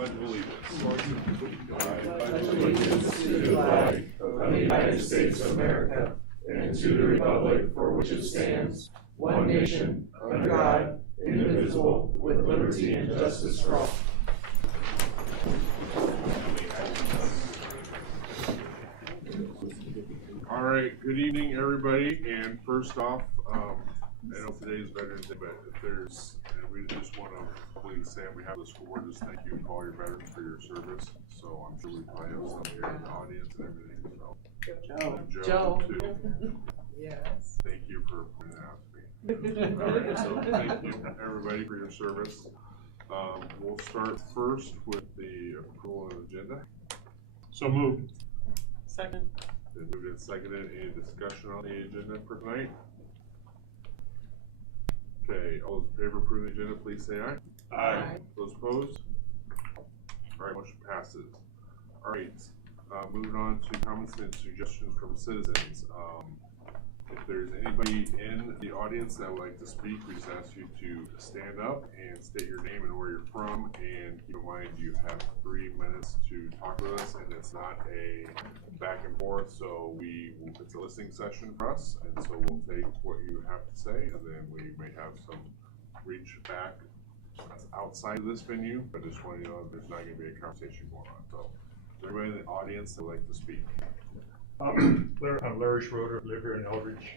Pledge of allegiance. I pledge allegiance to the flag of the United States of America and to the republic for which it stands, one nation, under God, indivisible, with liberty and justice for all. All right, good evening, everybody. And first off, I know today is Veterans Day, but if there's, and we just want to please say on behalf of the school board, just thank you to all your veterans for your service. So I'm sure we probably have some here in the audience and everything. So Joe too. Yes. Thank you for pointing that out to me. All right, so thank you everybody for your service. We'll start first with the approval of the agenda. So moved. Second. Then moved and seconded. Any discussion on the agenda for tonight? Okay, all those in favor of approving the agenda, please say aye. Aye. Those opposed? All right, motion passes. All right, moving on to comments and suggestions from citizens. If there's anybody in the audience that would like to speak, we just ask you to stand up and state your name and where you're from. And keep in mind, you have 3 minutes to talk with us, and it's not a back and forth. So it's a listening session for us, and so we'll take what you have to say, and then we may have some reach back outside of this venue. But just want you to know there's not going to be a conversation going on. So, is there anybody in the audience that would like to speak? I'm Larry Schroeder, live here in Eldridge.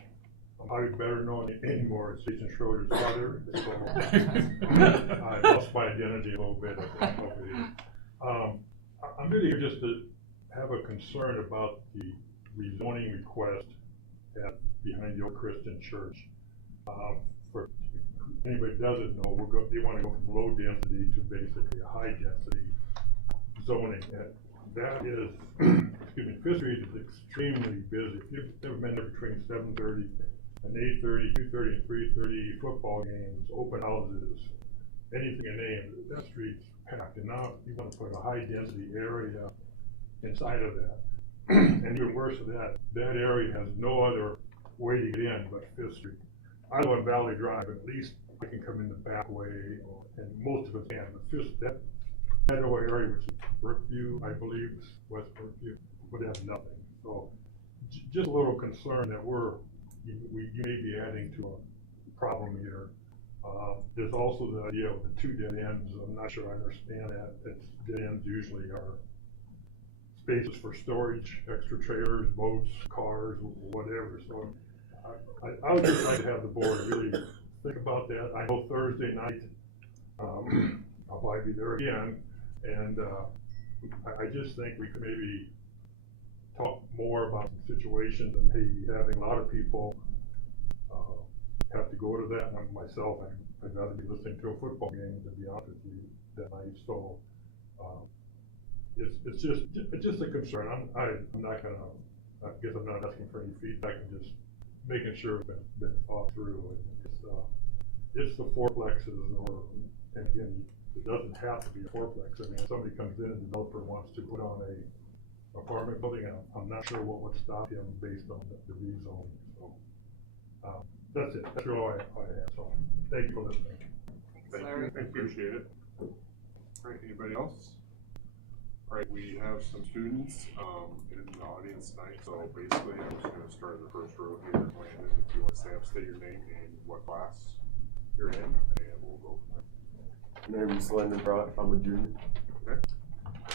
I'm probably better known anymore as Jason Schroeder's father. So I lost my identity a little bit. I'm really here just to have a concern about the rezoning request behind the Old Christian Church. For anybody who doesn't know, they want to go from low density to basically a high density zoning. That is, excuse me, Fifth Street is extremely busy. If you've ever been there between 7:30 and 8:30, 2:30 and 3:30, football games, open houses, anything you name, that street's packed. And now you want to put a high density area inside of that. And even worse than that, that area has no other way to get in but Fifth Street. I live on Valley Drive, at least I can come in the back way, and most of us can, but Fifth, that whole area, which is Brookview, I believe, West Brookview, would have nothing. So just a little concern that you may be adding to a problem here. There's also the idea of the 2 dead ends. I'm not sure I understand that. It's dead ends usually are spaces for storage, extra trailers, boats, cars, whatever. So I would just like to have the board really think about that. I know Thursday night, I'll probably be there again. And I just think we could maybe talk more about some situations and maybe having a lot of people have to go to that. And myself, I'd rather be listening to a football game, to be honest with you, that night. So it's just a concern. I'm not gonna. I guess I'm not asking for any feedback. I'm just making sure it's been thought through. And it's the fourplexes, and again. It doesn't have to be a fourplex. I mean, if somebody comes in and the developer wants to put on a apartment building, I'm not sure what would stop him based on the rezoning. So that's it. That's all I have. So thank you for listening. Thank you. I appreciate it. All right, anybody else? All right, we have some students in the audience tonight. So basically, I'm just going to start the first row here. Landon, if you want to stand up, state your name and what class you're in, and we'll go from there. My name is Landon Brock. I'm a junior. Okay.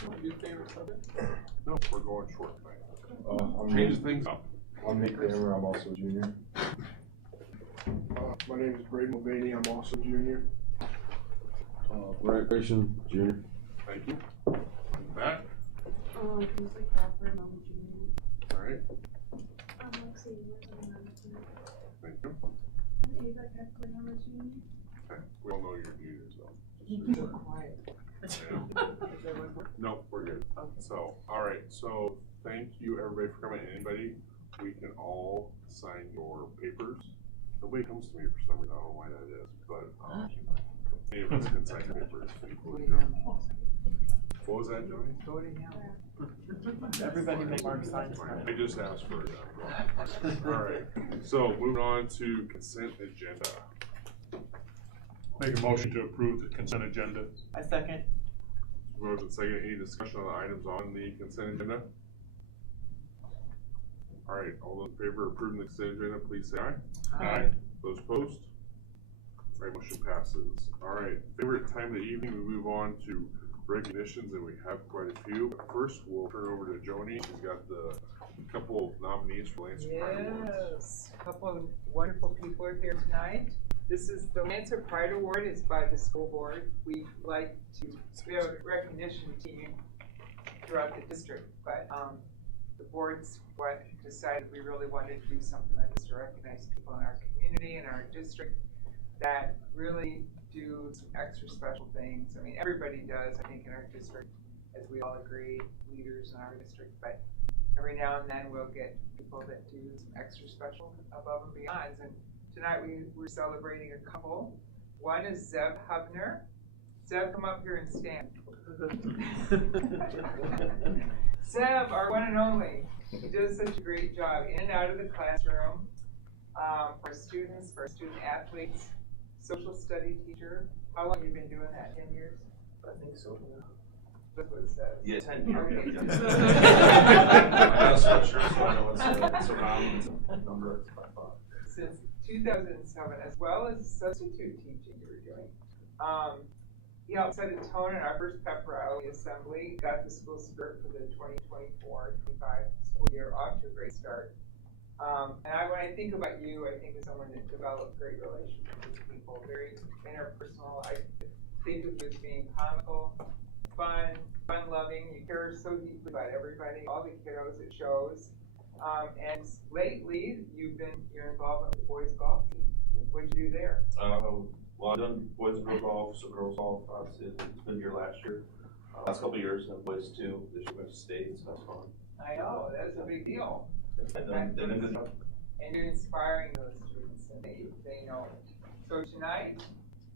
What your favorite subject? No, we're going short tonight. I'm Change things up. I'm Nick Kramer. I'm also a junior. My name is Braden Mulvaney. I'm also a junior. Brian Grayson, junior. Thank you. And that. Lisa Crawford, I'm a junior. All right. I'm Lexi Ewers, I'm a junior. Thank you. I'm Ava Kekler, I'm a junior. Okay. We all know you're junior, so. You're quiet. No, we're good. So, all right. So, thank you everybody for coming. Anybody, we can all sign your papers. Nobody comes to me for some reason. I don't know why that is, but any of us can sign your papers. What was that, Johnny? Everybody make Mark sign his card. I just asked for it. All right. So, moving on to consent agenda. Make a motion to approve the consent agenda. I second. Moved and second, any discussion on the items on the consent agenda? Alright, all those in favor of approving the consent agenda, please say aye. Aye. Those opposed? Alright, motion passes. Alright, favorite time of the evening, we move on to recognitions, and we have quite a few. But first, we'll turn over to Joni. She's got the couple of nominees for Lancer Pride Awards. Yes, a couple of wonderful people are here tonight. This is the Lancer Pride Award. It's by the school board. We have a recognition team throughout the district, but the board's what decided we really wanted to do something like this to recognize people in our community and our district that really do some extra special things. I mean, everybody does, I think, in our district, as we all agree, leaders in our district, but every now and then we'll get people that do some extra special above and beyond. And tonight we're celebrating a couple. One is Zeb Hubner. Zeb, come up here and stand. Zeb, our one and only, he does such a great job in and out of the classroom for students, for student athletes, social study teacher. How long have you been doing that? 10 years? I think so. That's what it says. Yeah, 10 years. Okay. I got a sweatshirt, so I know it's around, it's a number, it's by five. Since 2007, as well as substitute teaching you were doing. He helped set a tone in our first pep rally assembly, got the school spirit for the 2024-25 school year off to a great start. And when I think about you, I think of someone that developed great relationships with people, very interpersonal. I think of you as being comical, fun-loving. You care so deeply about everybody, all the kiddos it shows. And lately, you're involved with the boys golf team. What'd you do there? Well, I've done boys and girls golf, so girls golf, it's been here last year. Last couple of years, and boys too. This year went to state, so that's fun. I know, that's a big deal. And then good job. And you're inspiring those students, and they know it. So tonight,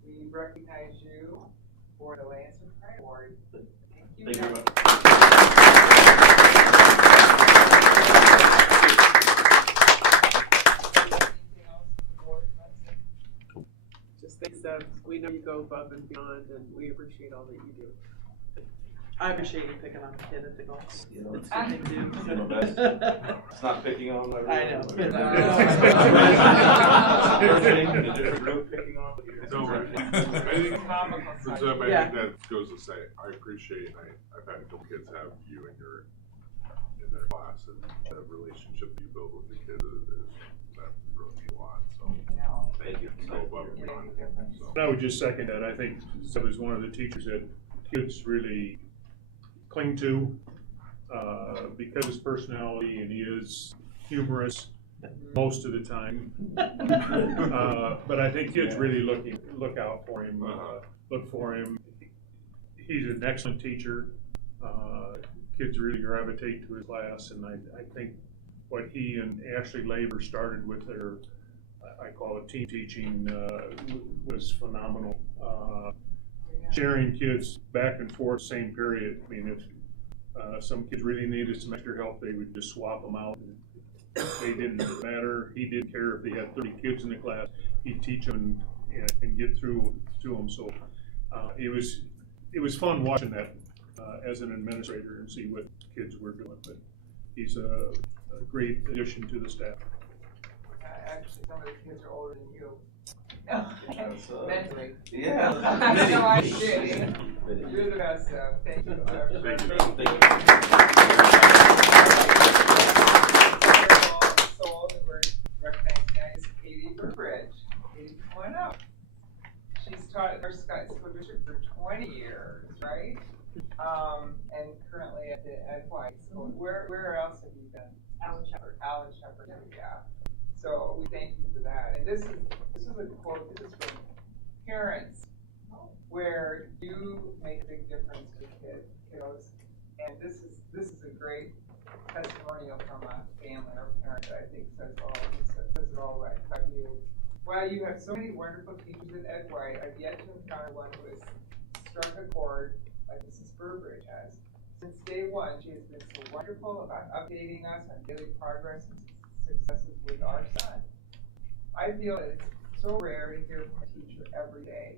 we recognize you for the Lancer Pride Award. Thank you. Thank you very much. Anything else from the board, Leslie? Just thanks, Deb. We know you go above and beyond, and we appreciate all that you do. I appreciate you picking on the kid at the golf. You know, it's That's a big deal. do my best. It's not picking on my. I know. A different group picking on. No, right. I think, Comical for side. Zeb, I Yeah. think that goes to say, I appreciate, I've had a couple kids have you in their class, and the relationship you build with the kids that really means a lot, so. No, Thank you. Go above and you make beyond, a difference. so. I would just second that. I think Zeb is one of the teachers that kids really cling to because of his personality, and he is humorous most of the time. But I think kids really look out for him, look for him. He's an excellent teacher. Kids really gravitate to his class, and I think what he and Ashley Labor started with their, I call it team teaching, was phenomenal. Sharing kids back and forth, same period. I mean, if some kids really needed some extra help, they would just swap them out. They didn't matter. He didn't care if they had 30 kids in the class. He'd teach them and get through to them. So it was fun watching that as an administrator and see what kids were doing. But he's a great addition to the staff. Actually, some of the kids are older than you. That's, Mentally. Yeah. No, I'm kidding. You're the best, thank you. Soul that we're recognizing tonight is Katie Burbridge. Katie, come on up. She's taught at our Scott School District for 20 years, right? And currently at the Ed White School. Where else have you been? Alan Shepard, yeah. So we thank you for that. And this is a quote, this is from parents, where you make a big difference to kiddos. And this is a great testimonial from a family or parent that I think says it all right about you. While you have so many wonderful teachers at Ed White, I've yet to encounter one who has struck a chord like Mrs. Burbridge has. Since day one, she has been so wonderful about updating us on daily progress and successes with our son. I feel it's so rare to hear from a teacher every day,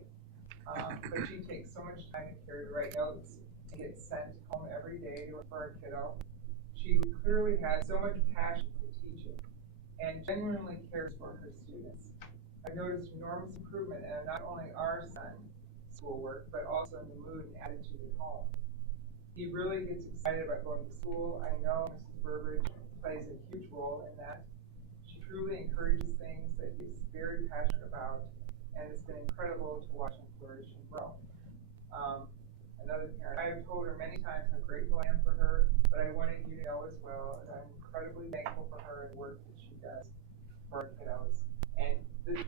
but she takes so much time and care to write notes to get sent home every day for our kiddo. She clearly has so much passion for teaching and genuinely cares for her students. I've noticed enormous improvement in not only our son's schoolwork, but also in the mood and attitude at home. He really gets excited about going to school. I know Mrs. Burbridge plays a huge role in that. She truly encourages things that he's very passionate about, and it's been incredible to watch him flourish and grow. Another parent, I have told her many times how grateful I am for her, but I wanted you to know as well that I'm incredibly thankful for her and the work that she does for our kiddos. And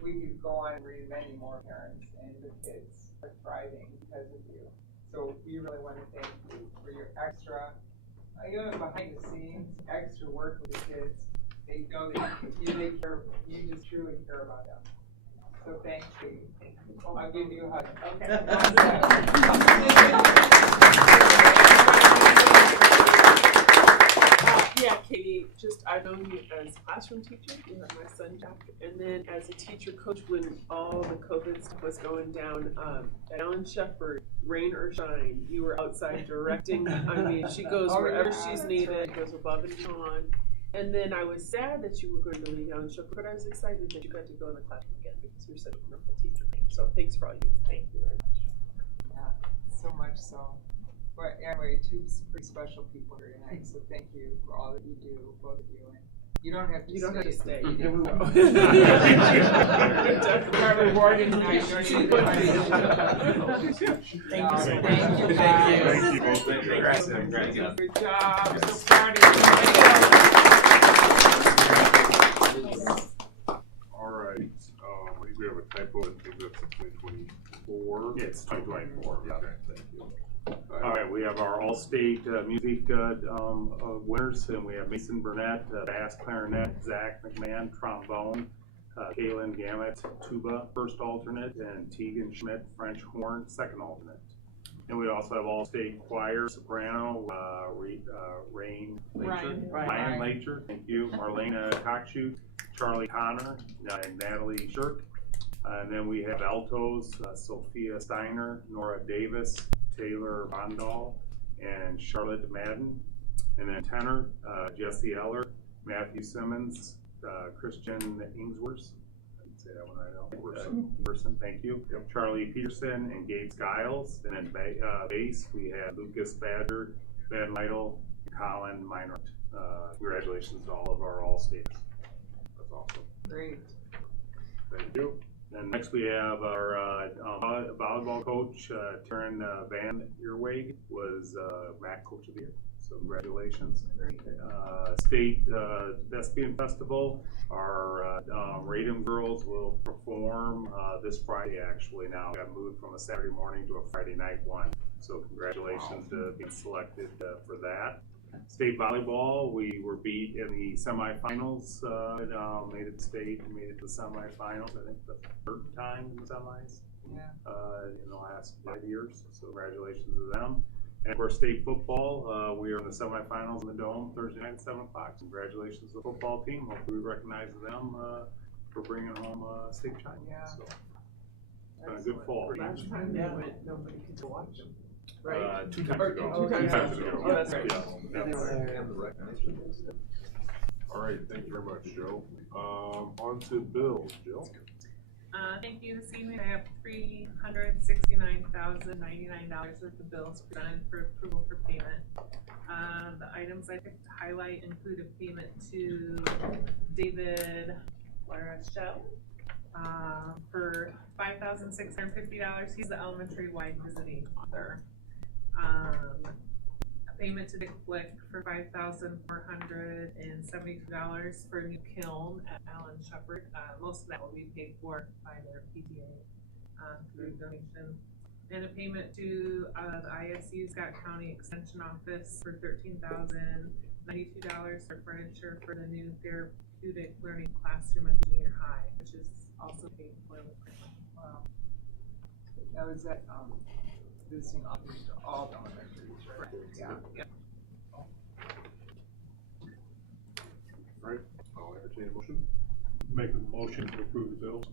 we could go on and read many more parents, and the kids are thriving because of you. So we really want to thank you for your extra, behind the scenes, extra work with the kids. They know that you just truly care about them. So thank you. I'll give you a hug. Yeah, Katie, I know you as a classroom teacher, you have my son Jack, and then as a teacher coach when all the COVID stuff was going down, at Ellen Shepherd, rain or shine, you were outside directing. I mean, she goes wherever she's needed, goes above and beyond. And then I was sad that you were going to leave Ellen Shepherd, but I was excited that you got to go in the classroom again because you're such a wonderful teacher. So thanks for all you do. Thank you very much. Yeah, so much so. But anyway, two pretty special people here tonight, so thank you for all that you do, both of you. And you don't have to stay. You don't have to stay. You You are rewarded tonight. You don't need to Thank you so much. Thank you, guys. Thank you both. Congrats. Good job. So proud of you. All right, I think we have a typo, I think that's 2024. It's 2024. Yeah, okay, thank you. All right, we have our all-state music winners, and we have Mason Burnett, bass clarinet, Zach McMahon, trombone, Kaylin Gamet, tuba, first alternate, and Tegan Schmidt, French horn, second alternate. And we also have all-state choir, soprano, Ryan Lacher, thank you, Marlena Cockshoot, Charlie Connor, and Natalie Shirk. And then we have altos, Sophia Steiner, Nora Davis, Taylor Bondal, and Charlotte Madden. And then tenor, Jesse Eller, Matthew Simmons, Christian Ingsworth. I didn't say that one right now. Person, thank you. Yep. Charlie Peterson and Gabe Skiles. And then bass, we have Lucas Badger, Ben Lytle, Colin Meinert. Congratulations to all of our all-states. That's awesome. Great. Thank you. And next we have our volleyball coach, Taryn Van Earweg, was MAC Coach of the Year. So congratulations. State Thespian Festival, our Radom girls will perform this Friday actually now. Got moved from a Saturday morning to a Friday night one. So congratulations to being selected for that. State volleyball, we were beat in the semifinals, made it to state and made it to the semifinals, I think the third time in the semis in the last 5 years, so congratulations to them. And of course, state football, we are in the semifinals in the Dome Thursday night at 7 o'clock. Congratulations to the football team, hopefully we recognize them for bringing home state champion. Yeah. So it's been a good fall. Last time they went, nobody could watch them. Right? 2 times ago. 2 times ago. Oh, that's right. Yeah. All right, thank you very much, Joe. On to bills, Jill. Thank you. This evening I have $369,099 worth of bills presented for approval for payment. The items I picked to highlight include a payment to David Larachelle for $5,650. He's the elementary-wide visiting author. A payment to Dick Blick for $5,472 for a new kiln at Allen Shepherd. Most of that will be paid for by their PTA through donation. And a payment to the ISU Scott County Extension Office for $13,092 for furniture for the new therapeutic learning classroom at the junior high, which is also paid for. Wow. Now is that visiting officers to all the elementaries, right? Yeah. All right, I'll entertain a motion. Make a motion to approve the bills.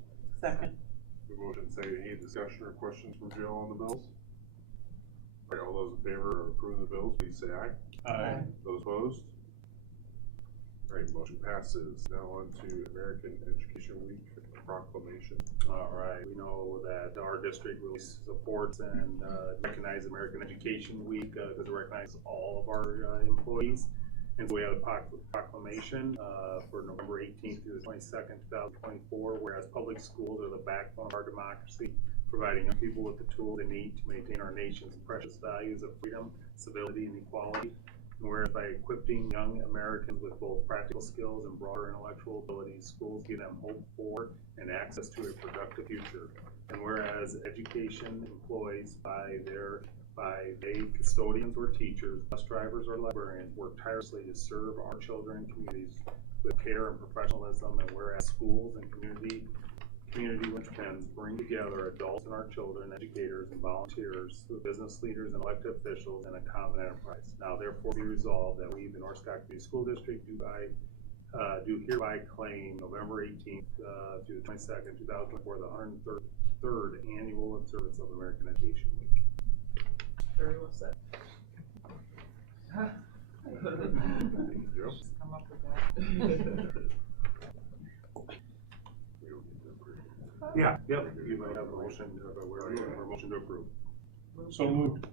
Second. The motion say any discussion or questions from Jill on the bills? All right, all those in favor of approving the bills, please say aye. Aye. Those opposed? All right, motion passes. Now on to American Education Week proclamation. All right, we know that our district really supports and recognizes American Education Week because it recognizes all of our employees. And so we have a proclamation for November 18th through the 22nd, 2024, whereas public schools are the backbone of our democracy, providing young people with the tools they need to maintain our nation's precious values of freedom, civility, and equality. And whereas by equipping young Americans with both practical skills and broader intellectual abilities, schools give them hope for and access to a productive future. And whereas education employees by custodians or teachers, bus drivers or librarians work tirelessly to serve our children and communities with care and professionalism, and whereas schools and community linchpins bring together adults and our children, educators and volunteers, business leaders and elected officials in a common enterprise. Now therefore be resolved that we, the North Scott Community School District, do hereby claim November 18th through the 22nd, 2024, the 103rd annual observance of American Education Week. Very well said. Just come up with that. Yeah, yep, you might have a motion, or motion to approve. So moved.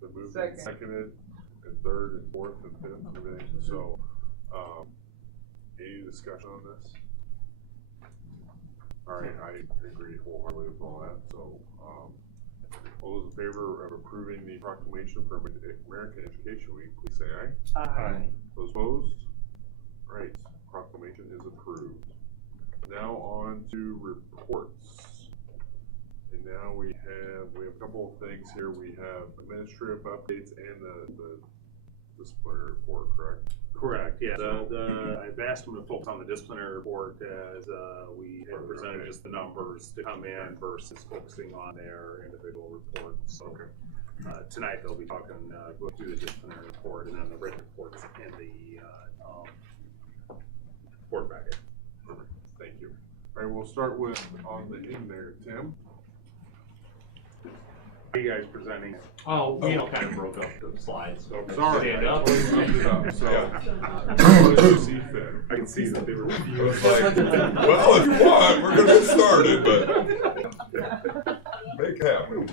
The moved, Second. seconded, and third, and fourth, and fifth, and everything. So, any discussion on this? All right, I agree wholeheartedly with all that. So, all those in favor of approving the proclamation for American Education Week, please say aye. Aye. Those opposed? All right, proclamation is approved. Now on to reports. And now we have a couple of things here. We have administrative updates and the disciplinary report, correct? Correct, yeah. I've asked them to focus on the disciplinary report as we had presented just the numbers to come in versus focusing on their individual reports. So tonight they'll be talking, go through the disciplinary report and then the written reports in the board packet. Perfect, thank you. All right, we'll start with on the in there, Tim. Are you guys presenting? Oh, we all kind of broke up the slides. So Sorry, stand up. So, what you see fit. I can see that they were. It was like, well, if you want, we're gonna get started, but make it happen.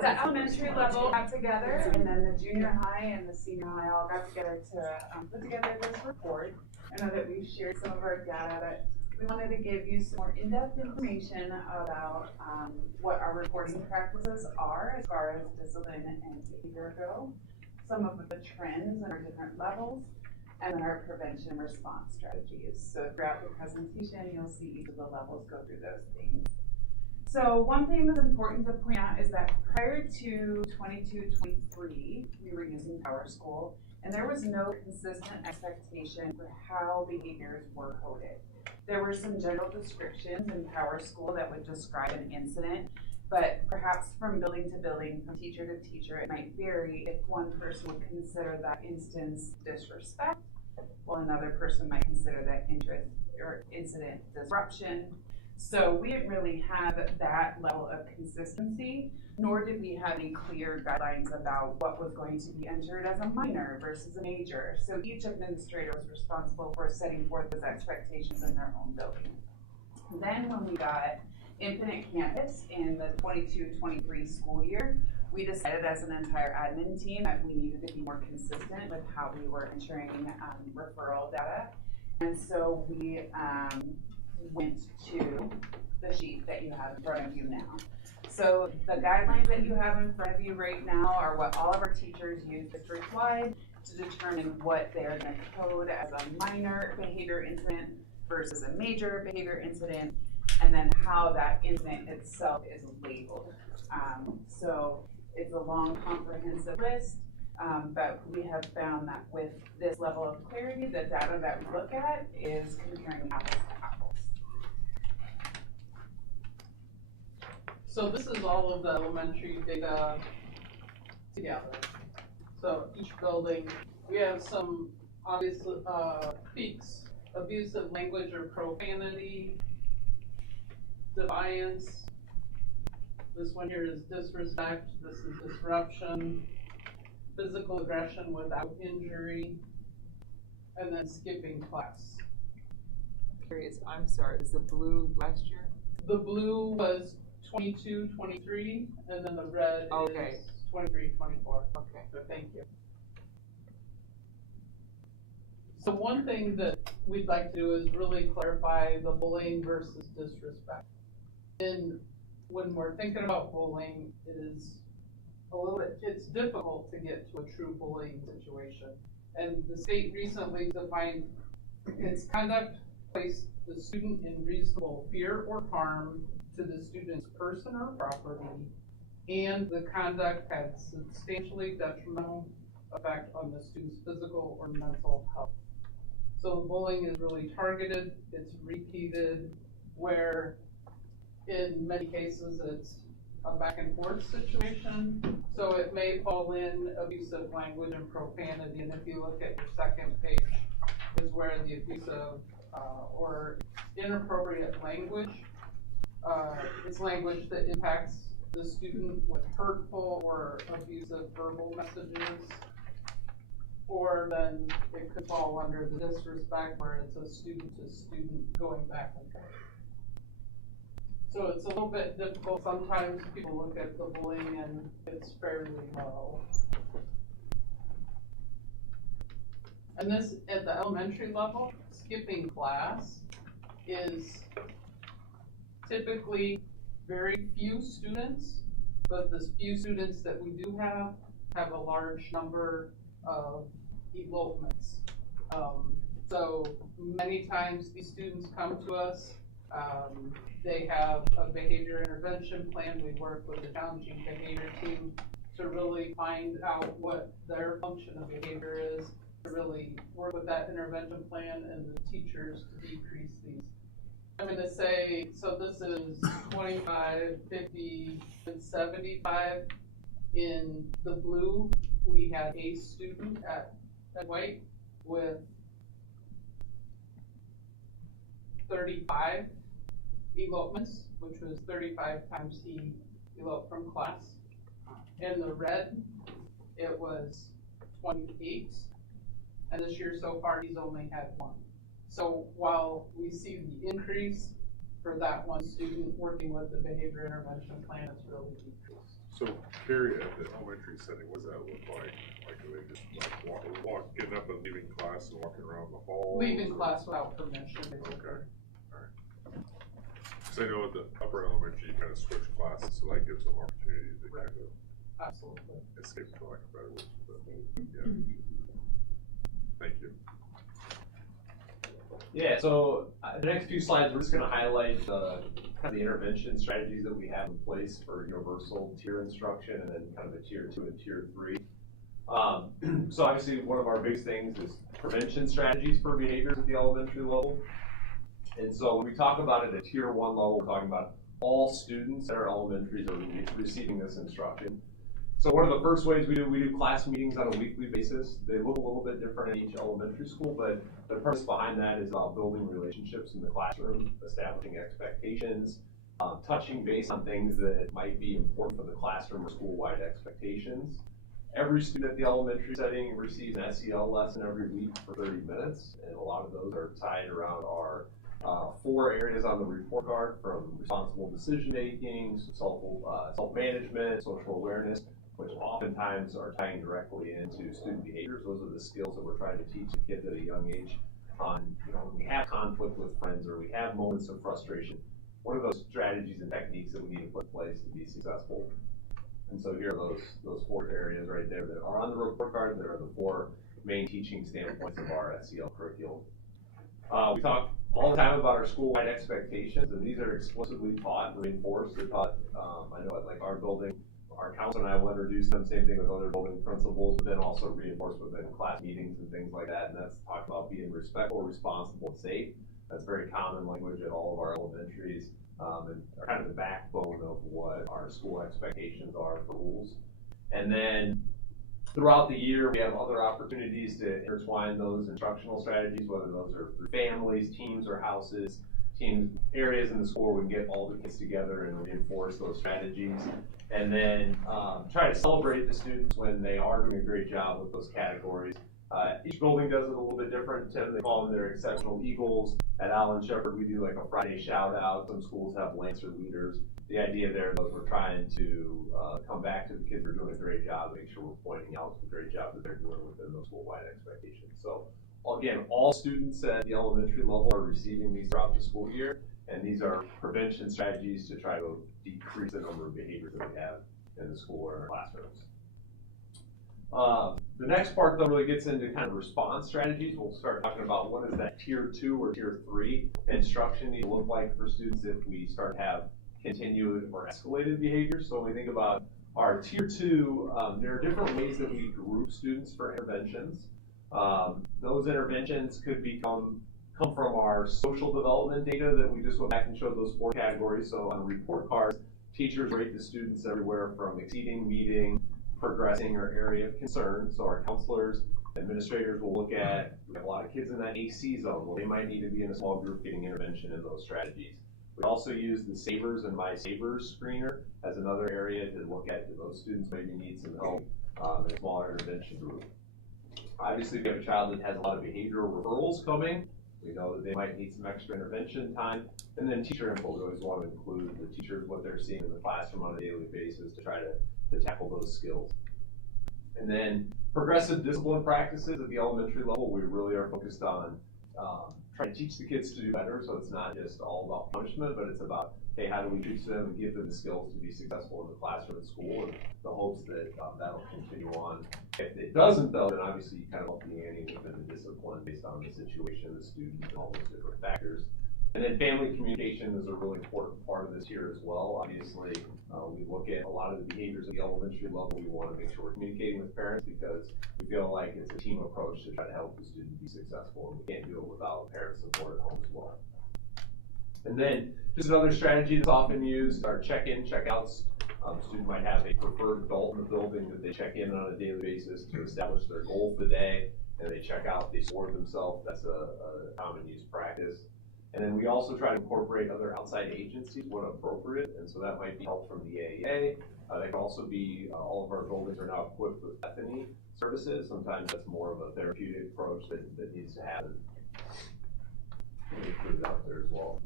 The elementary level got together, and then the junior high and the senior high all got together to put together this report. I know that we've shared some of our data, but we wanted to give you some more in-depth information about what our reporting practices are as far as discipline and behavior go, some of the trends in our different levels, and then our prevention response strategies. So throughout the presentation, you'll see each of the levels go through those things. So one thing that's important to point out is that prior to 22-23, we were using PowerSchool, and there was no consistent expectation for how behaviors were coded. There were some general descriptions in PowerSchool that would describe an incident, but perhaps from building to building, from teacher to teacher, it might vary if one person would consider that instance disrespect, while another person might consider that incident disruption. So we didn't really have that level of consistency, nor did we have any clear guidelines about what was going to be entered as a minor versus a major. So each administrator was responsible for setting forth those expectations in their own building. Then when we got Infinite Campus in the 22-23 school year, we decided as an entire admin team that we needed to be more consistent with how we were entering referral data. And so we went to the sheet that you have in front of you now. So the guidelines that you have in front of you right now are what all of our teachers use district-wide to determine what they're going to code as a minor behavior incident versus a major behavior incident, and then how that incident itself is labeled. So it's a long, comprehensive list, but we have found that with this level of clarity, the data that we look at is comparing apples to apples. So this is all of the elementary data together. So each building, we have some obviously, speaks abusive language or profanity, defiance. This one here is disrespect, this is disruption, physical aggression without injury, and then skipping class. Curious, I'm sorry, is the blue last year? The blue was 22, 23, and then the red Okay. is 23, 24. Okay. So thank you. So one thing that we'd like to do is really clarify the bullying versus disrespect. And when we're thinking about bullying, it is it's difficult to get to a true bullying situation. And the state recently defined its conduct placed the student in reasonable fear or harm to the student's person or property, and the conduct had substantially detrimental effect on the student's physical or mental health. So bullying is really targeted, it's repeated, where in many cases it's a back and forth situation. So it may fall in abusive language and profanity, and if you look at your second page is where the abusive or inappropriate language, it's language that impacts the student with hurtful or abusive verbal messages. Or then it could fall under the disrespect where it's a student to student going back and forth. So it's a little bit difficult. Sometimes people look at the bullying and it's fairly low. And this, at the elementary level, skipping class is typically very few students, but the few students that we do have a large number of elopements. So many times these students come to us, they have a behavior intervention plan. We work with the challenging behavior team to really find out what their function of behavior is, to really work with that intervention plan and the teachers to decrease these. I'm going to say, so this is 25, 50, and 75. In the blue, we had a student at White with 35 elopements, which was 35 times he eloped from class. In the red, it was 28. And this year so far, he's only had one. So while we see the increase for that one student working with the behavior intervention plan, it's really decreased. So, Carrie, at the elementary setting, what does that look like? Like, are they just like getting up and leaving class and walking around the hall? Leaving class without permission. Okay, alright. Cause I know at the upper elementary, you kind of switch classes, so that gives them opportunity to kind of Absolutely. escape, for lack of better words, but, yeah. Thank you. Yeah, so the next few slides, we're just going to highlight kind of the intervention strategies that we have in place for universal tier instruction and then kind of a tier 2 and tier 3. So obviously one of our biggest things is prevention strategies for behaviors at the elementary level. And so when we talk about it at tier 1 level, we're talking about all students at our elementaries are receiving this instruction. So one of the first ways we do class meetings on a weekly basis. They look a little bit different in each elementary school, but the purpose behind that is about building relationships in the classroom, establishing expectations, touching base on things that might be important for the classroom or school-wide expectations. Every student at the elementary setting receives an SEL lesson every week for 30 minutes, and a lot of those are tied around our 4 areas on the report card, from responsible decision-making, self-management, social awareness, which oftentimes are tying directly into student behaviors. Those are the skills that we're trying to teach the kids at a young age on, when we have conflict with friends or we have moments of frustration, what are those strategies and techniques that we need to put in place to be successful? And so here are those 4 areas right there that are on the report card that are the 4 main teaching standpoints of our SEL curriculum. We talk all the time about our school-wide expectations, and these are explicitly taught and reinforced. They're taught, I know at like our building, our council and I will introduce them, same thing with other building principals, but then also reinforced within class meetings and things like that. And that's talked about being respectful, responsible, and safe. That's very common language at all of our elementaries, and are kind of the backbone of what our school expectations are for rules. And then throughout the year, we have other opportunities to intertwine those instructional strategies, whether those are through families, teams, or houses, teams, areas in the school where we can get all the kids together and reinforce those strategies. And then try to celebrate the students when they are doing a great job with those categories. Each building does it a little bit different. They call them their exceptional eagles. At Allen Shepherd, we do like a Friday shout out. Some schools have Lancer leaders. The idea there is we're trying to come back to the kids who are doing a great job, make sure we're pointing out the great job that they're doing within those school-wide expectations. So again, all students at the elementary level are receiving these throughout the school year, and these are prevention strategies to try to decrease the number of behaviors that we have in the school or in our classrooms. The next part though really gets into kind of response strategies. We'll start talking about what does that tier 2 or tier 3 instruction need to look like for students if we start to have continued or escalated behavior. So when we think about our tier 2, there are different ways that we group students for interventions. Those interventions could come from our social development data that we just went back and showed those 4 categories. So on report cards, teachers rate the students everywhere from exceeding, meeting, progressing, or area of concern. So our counselors, administrators will look at, we have a lot of kids in that AC zone. Well, they might need to be in a small group getting intervention in those strategies. We also use the Savers and My Savers screener as another area to look at those students maybe need some help in a smaller intervention group. Obviously, if you have a child that has a lot of behavioral referrals coming, we know that they might need some extra intervention time. And then teacher info, we always want to include the teachers, what they're seeing in the classroom on a daily basis to try to tackle those skills. And then progressive discipline practices at the elementary level, we really are focused on trying to teach the kids to do better. So it's not just all about punishment, but it's about, hey, how do we teach them and give them the skills to be successful in the classroom and school, and the hopes that that'll continue on. If it doesn't though, then obviously you kind of up the ante within the discipline based on the situation of the student and all those different factors. And then family communication is a really important part of this here as well. Obviously, we look at a lot of the behaviors at the elementary level. We want to make sure we're communicating with parents because we feel like it's a team approach to try to help the student be successful, and we can't do it without parent support at home as well. And then just another strategy that's often used are check-in, check-outs. The student might have a preferred adult in the building that they check in on a daily basis to establish their goal for the day, and they check out, they score themselves. That's a common use practice. And then we also try to incorporate other outside agencies when appropriate, and so that might be help from the AEA. That can also be, all of our buildings are now equipped with Bethany services. Sometimes that's more of a therapeutic approach that needs to happen. We include it out there as well.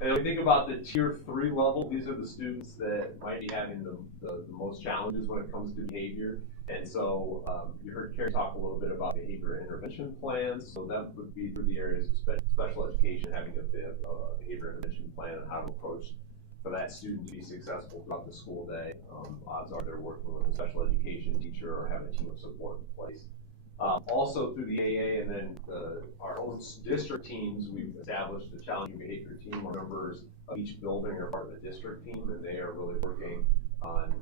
And when we think about the tier 3 level, these are the students that might be having the most challenges when it comes to behavior. And so you heard Karen talk a little bit about behavior intervention plans. So that would be through the areas of special education, having a behavior intervention plan and how to approach for that student to be successful throughout the school day. Odds are they're working with a special education teacher or having a team of support in place. Also through the AA and then our own district teams, we've established a challenging behavior team where members of each building are part of the district team, and they are really working on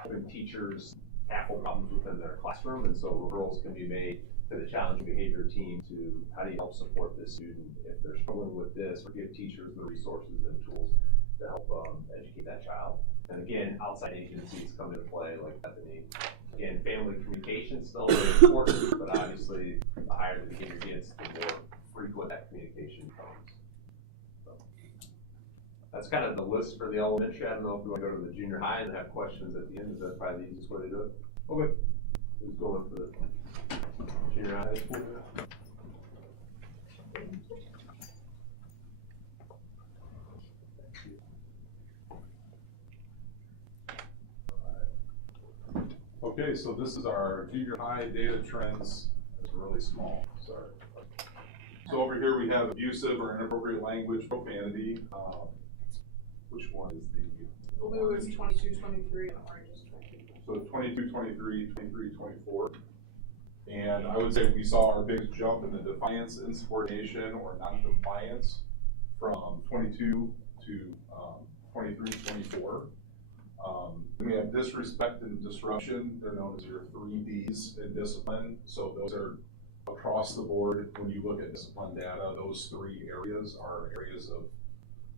helping teachers tackle problems within their classroom. And so referrals can be made to the challenging behavior team to how do you help support this student if they're struggling with this, or give teachers the resources and tools to help educate that child. And again, outside agencies come into play like Bethany. Again, family communication is still very important, but obviously the higher the behavior gets, the more frequent that communication becomes. So that's kind of the list for the elementary. I don't know if we want to go to the junior high and have questions at the end. Is that probably the easiest way to do it? Okay. Who's going for the junior high school? Okay, so this is our junior high data trends. It's really small, sorry. So over here we have abusive or inappropriate language, profanity. Which one is the? Blue is 22, 23, and orange is 22. So 22, 23, 23, 24. And I would say we saw our biggest jump in the defiance, insubordination, or non-compliance from 22 to 23, 24. Then we have disrespect and disruption. They're known as your 3 Ds in discipline. So those are across the board. When you look at discipline data, those 3 areas are areas of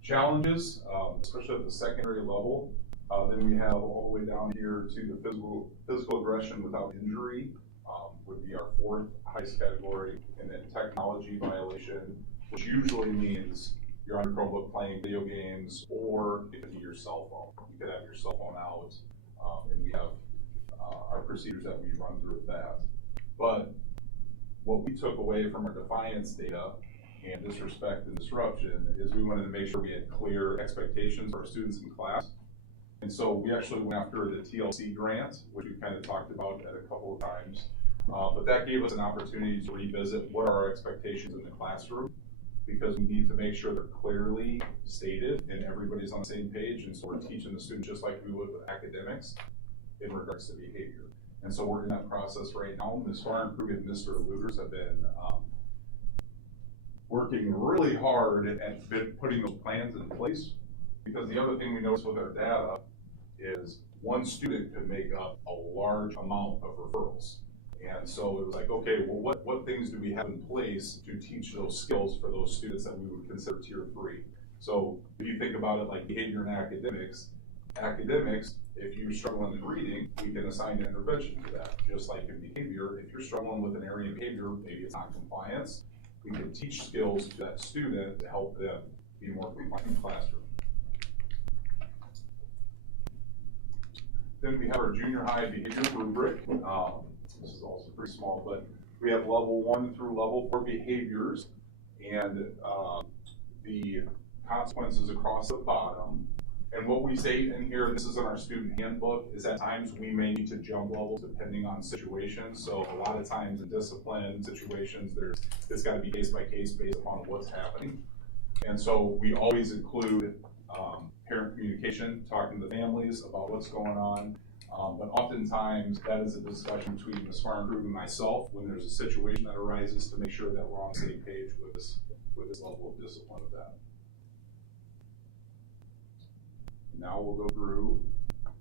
challenges, especially at the secondary level. Then we have all the way down here to the physical aggression without injury, would be our fourth highest category. And then technology violation, which usually means you're on your Chromebook playing video games, or it could be your cell phone. You could have your cell phone out, and we have our procedures that we run through with that. But what we took away from our defiance data and disrespect and disruption is we wanted to make sure we had clear expectations for our students in class. And so we actually went after the TLC grant, which we kind of talked about at a couple of times. But that gave us an opportunity to revisit what are our expectations in the classroom, because we need to make sure they're clearly stated and everybody's on the same page. And so we're teaching the students just like we would with academics in regards to behavior. And so we're in that process right now. Ms. Farnkrueg and Mr. Luters have been working really hard at putting those plans in place, because the other thing we noticed with our data is one student could make up a large amount of referrals. And so it was like, okay, well, what things do we have in place to teach those skills for those students that we would consider tier 3? So if you think about it like behavior and academics, if you're struggling in reading, we can assign an intervention to that. Just like in behavior, if you're struggling with an area of behavior, maybe it's not compliance, we can teach skills to that student to help them be more compliant in the classroom. Then we have our junior high behavior rubric. This is also pretty small, but we have level 1 through level 4 behaviors, and the consequences across the bottom. And what we say in here, this is in our student handbook, is at times we may need to jump levels depending on situations. So a lot of times in discipline situations, it's got to be case by case based upon what's happening. And so we always include parent communication, talking to the families about what's going on. But oftentimes that is a discussion between Ms. Farnkrueg and myself when there's a situation that arises to make sure that we're on the same page with this level of discipline of that. Now we'll go through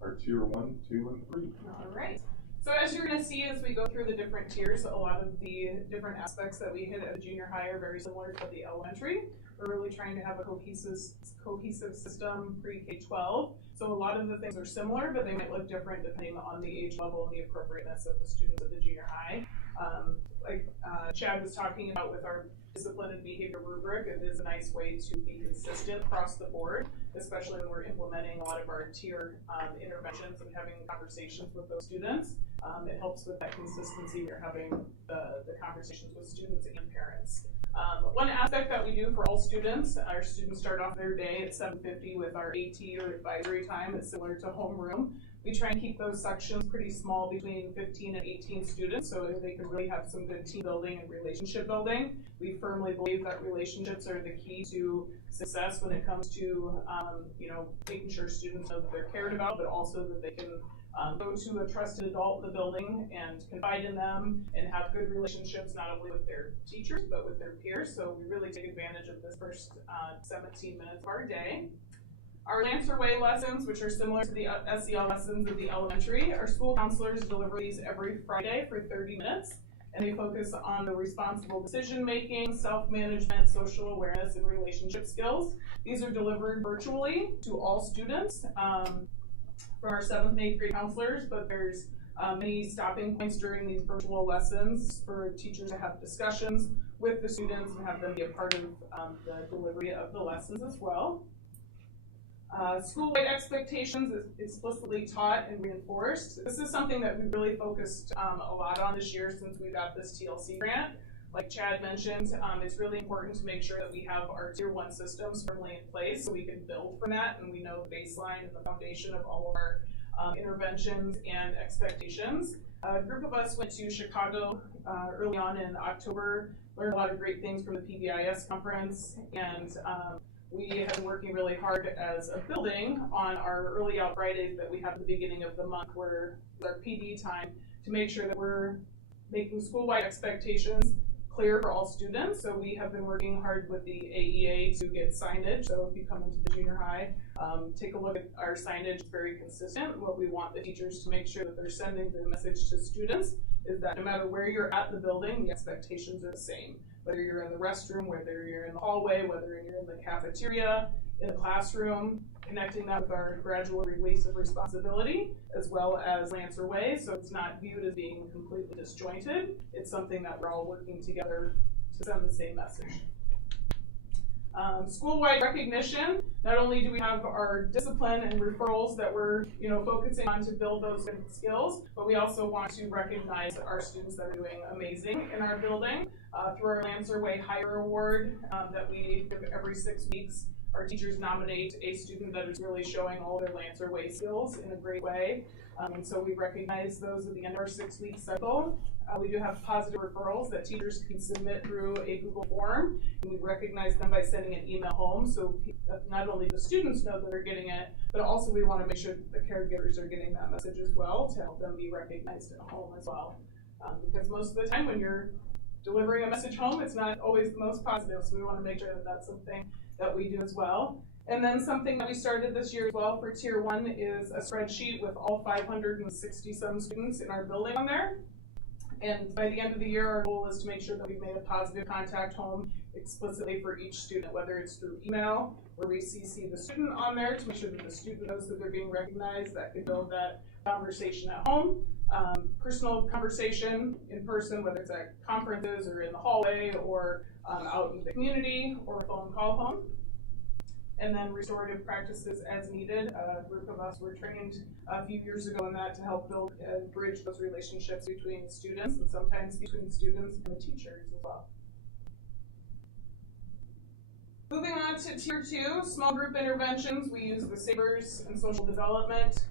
our tier 1, 2, and 3. All right. So as you're going to see as we go through the different tiers, a lot of the different aspects that we hit at the junior high are very similar to the elementary. We're really trying to have a cohesive system pre-K-12. So a lot of the things are similar, but they might look different depending on the age level and the appropriateness of the students at the junior high. Like Chad was talking about with our discipline and behavior rubric, it is a nice way to be consistent across the board, especially when we're implementing a lot of our tier interventions and having conversations with those students. It helps with that consistency. We're having the conversations with students and parents. One aspect that we do for all students, our students start off their day at 7:50 with our AT or advisory time. It's similar to homeroom. We try and keep those sections pretty small, between 15 and 18 students, so they can really have some good team building and relationship building. We firmly believe that relationships are the key to success when it comes to making sure students know that they're cared about, but also that they can go to a trusted adult in the building and confide in them and have good relationships, not only with their teachers, but with their peers. So we really take advantage of this first 17 minutes of our day. Our Lancer Way lessons, which are similar to the SEL lessons of the elementary, our school counselors deliver these every Friday for 30 minutes, and they focus on the responsible decision-making, self-management, social awareness, and relationship skills. These are delivered virtually to all students from our 7th and 8th grade counselors, but there's many stopping points during these virtual lessons for teachers to have discussions with the students and have them be a part of the delivery of the lessons as well. School-wide expectations is explicitly taught and reinforced. This is something that we really focused a lot on this year since we got this TLC grant. Like Chad mentioned, it's really important to make sure that we have our tier 1 systems firmly in place so we can build from that, and we know the baseline and the foundation of all of our interventions and expectations. A group of us went to Chicago early on in October, learned a lot of great things from the PBIS conference, and we have been working really hard as a building on our early out Fridays that we have at the beginning of the month, where our PD time, to make sure that we're making school-wide expectations clear for all students. So we have been working hard with the AEA to get signage. So if you come into the junior high, take a look at our signage. It's very consistent. What we want the teachers to make sure that they're sending the message to students is that no matter where you're at the building, the expectations are the same. Whether you're in the restroom, whether you're in the hallway, whether you're in the cafeteria, in the classroom, connecting that with our gradual release of responsibility, as well as Lancer Way, so it's not viewed as being completely disjointed. It's something that we're all working together to send the same message. School-wide recognition, not only do we have our discipline and referrals that we're focusing on to build those good skills, but we also want to recognize our students that are doing amazing in our building through our Lancer Way Hire Award that we give every 6 weeks. Our teachers nominate a student that is really showing all their Lancer Way skills in a great way. And so we recognize those at the end of our 6-week cycle. We do have positive referrals that teachers can submit through a Google form, and we recognize them by sending an email home, so not only the students know that they're getting it, but also we want to make sure that the caregivers are getting that message as well to help them be recognized in home as well. Because most of the time when you're delivering a message home, it's not always the most positive, so we want to make sure that that's something that we do as well. And then something that we started this year as well for Tier 1 is a spreadsheet with all 560-some students in our building on there. And by the end of the year, our goal is to make sure that we've made a positive contact home explicitly for each student, whether it's through email, where we CC the student on there to make sure that the student knows that they're being recognized, that can build that conversation at home. Personal conversation in person, whether it's at conferences or in the hallway or out in the community or a phone call home. And then restorative practices as needed. A group of us were trained a few years ago in that to help build and bridge those relationships between students and sometimes between students and the teachers as well. Moving on to Tier 2, small group interventions. We use the SABRS and social development,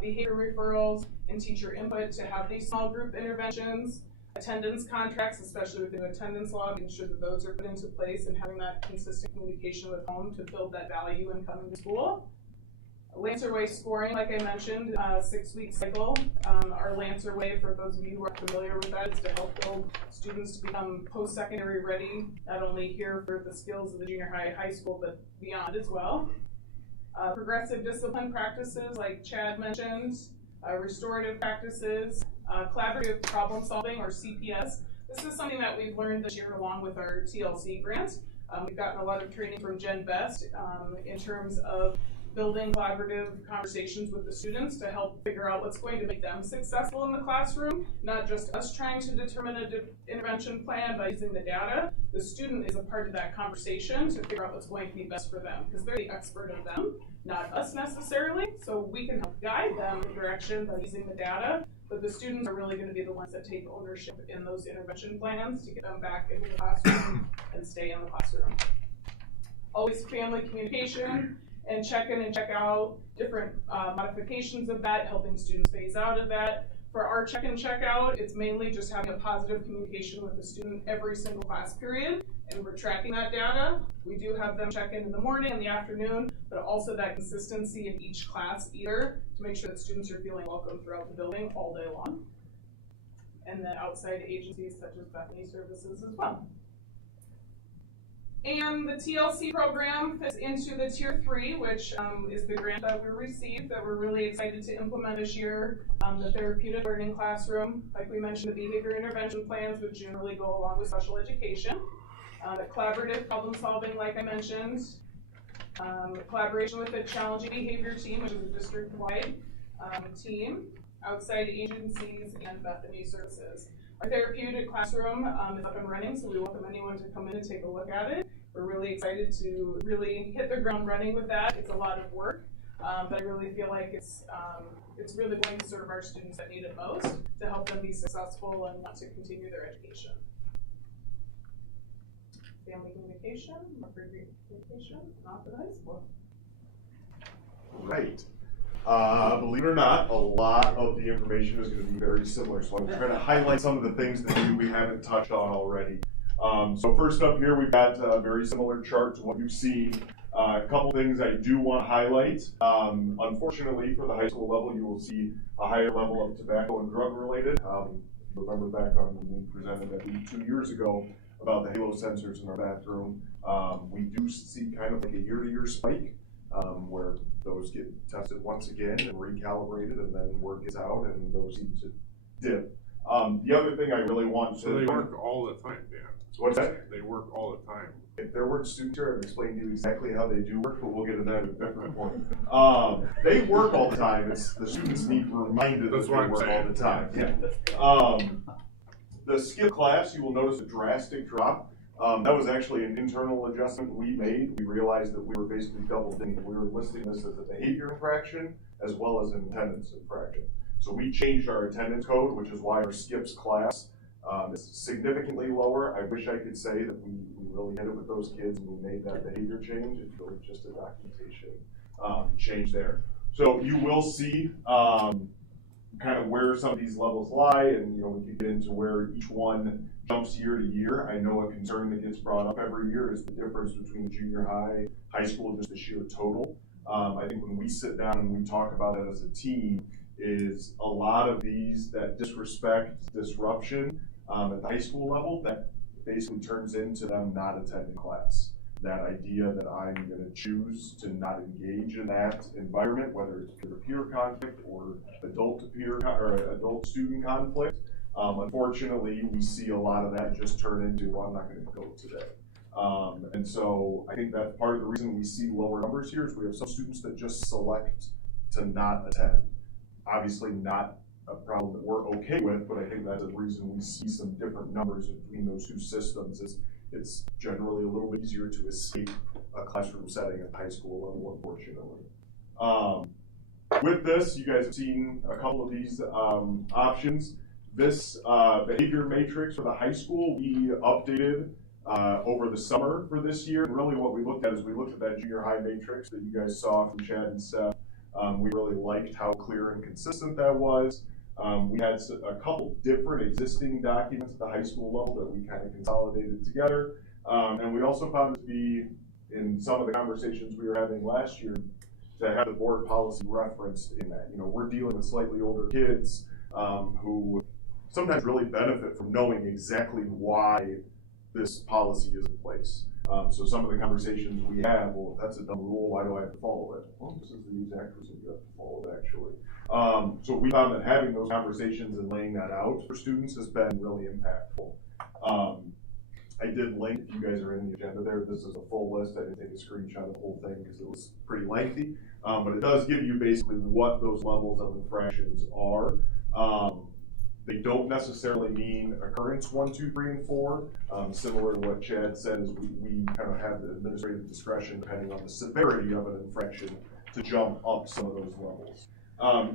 behavior referrals, and teacher input to have these small group interventions. Attendance contracts, especially with the attendance law, making sure that those are put into place and having that consistent communication with home to build that value in coming to school. Lancer Way scoring, like I mentioned, 6-week cycle. Our Lancer Way, for those of you who are familiar with that, is to help build students to become post-secondary ready, not only here for the skills of the junior high, high school, but beyond as well. Progressive discipline practices, like Chad mentioned, restorative practices, collaborative problem solving, or CPS. This is something that we've learned this year along with our TLC grant. We've gotten a lot of training from Jen Best in terms of building collaborative conversations with the students to help figure out what's going to make them successful in the classroom, not just us trying to determine an intervention plan by using the data. The student is a part of that conversation to figure out what's going to be best for them, because they're the expert of them, not us necessarily. So we can help guide them in direction by using the data, but the students are really going to be the ones that take ownership in those intervention plans to get them back into the classroom and stay in the classroom. Always family communication and check in and check out, different modifications of that, helping students phase out of that. For our check in, check out, it's mainly just having a positive communication with the student every single class period, and we're tracking that data. We do have them check in the morning and the afternoon, but also that consistency in each class either to make sure that students are feeling welcome throughout the building all day long. And then outside agencies such as Bethany Services as well. And the TLC program fits into the Tier 3, which is the grant that we received that we're really excited to implement this year. The therapeutic learning classroom, like we mentioned, the behavior intervention plans, which generally go along with special education. The collaborative problem solving, like I mentioned. Collaboration with the challenging behavior team, which is a district-wide team. Outside agencies and Bethany Services. Our therapeutic classroom is up and running, so we welcome anyone to come in and take a look at it. We're really excited to really hit the ground running with that. It's a lot of work, but I really feel like it's really going to serve our students that need it most to help them be successful and want to continue their education. Family communication, communication, not the high school. Right. Believe it or not, a lot of the information is going to be very similar. So I'm trying to highlight some of the things that maybe we haven't touched on already. So first up here, we've got a very similar chart to what you've seen. A couple things I do want to highlight. Unfortunately, for the high school level, you will see a higher level of tobacco and drug related. If you remember back on when we presented that 2 years ago about the halo sensors in our bathroom, we do see kind of like a year-to-year spike where those get tested once again and recalibrated, and then word gets out and those seem to dip. The other thing I really want to... So they work all the time, Dan? What's that? They work all the time. If there weren't students here, I'd explain to you exactly how they do work, but we'll get to that at a different point. They work all the time. It's the students need reminded that That's they what I'm work saying. all the time. Yeah. The skip class, you will notice a drastic drop. That was actually an internal adjustment we made. We realized that we were basically double dipping. We were listing this as a behavior infraction as well as an attendance infraction. So we changed our attendance code, which is why our skips class is significantly lower. I wish I could say that we really hit it with those kids and we made that behavior change. It's really just a documentation change there. So you will see kind of where some of these levels lie, and we could get into where each one jumps year to year. I know a concern that gets brought up every year is the difference between junior high, high school, just the sheer total. I think when we sit down and we talk about it as a team, is a lot of these that disrespect, disruption at the high school level, that basically turns into them not attending class. That idea that I'm going to choose to not engage in that environment, whether it's peer-to-peer conflict or adult-to-peer or adult-student conflict. Unfortunately, we see a lot of that just turn into, well, I'm not going to go today. And so I think that's part of the reason we see lower numbers here is we have some students that just select to not attend. Obviously not a problem that we're okay with, but I think that's the reason we see some different numbers between those two systems. It's generally a little bit easier to escape a classroom setting at the high school level, unfortunately. With this, you guys have seen a couple of these options. This behavior matrix for the high school, we updated over the summer for this year. And really what we looked at is we looked at that junior high matrix that you guys saw from Chad and Steph. We really liked how clear and consistent that was. We had a couple different existing documents at the high school level that we kind of consolidated together. And we also found it to be, in some of the conversations we were having last year, to have the board policy referenced in that. We're dealing with slightly older kids who sometimes really benefit from knowing exactly why this policy is in place. So some of the conversations we have, well, that's a dumb rule, why do I have to follow it? Well, this is the exact reason you have to follow it, actually. So we found that having those conversations and laying that out for students has been really impactful. I did link, if you guys are in the agenda there, this is a full list. I didn't take a screenshot of the whole thing because it was pretty lengthy. But it does give you basically what those levels of infractions are. They don't necessarily mean occurrence 1, 2, 3, and 4. Similar to what Chad said, is we kind of have the administrative discretion depending on the severity of an infraction to jump up some of those levels.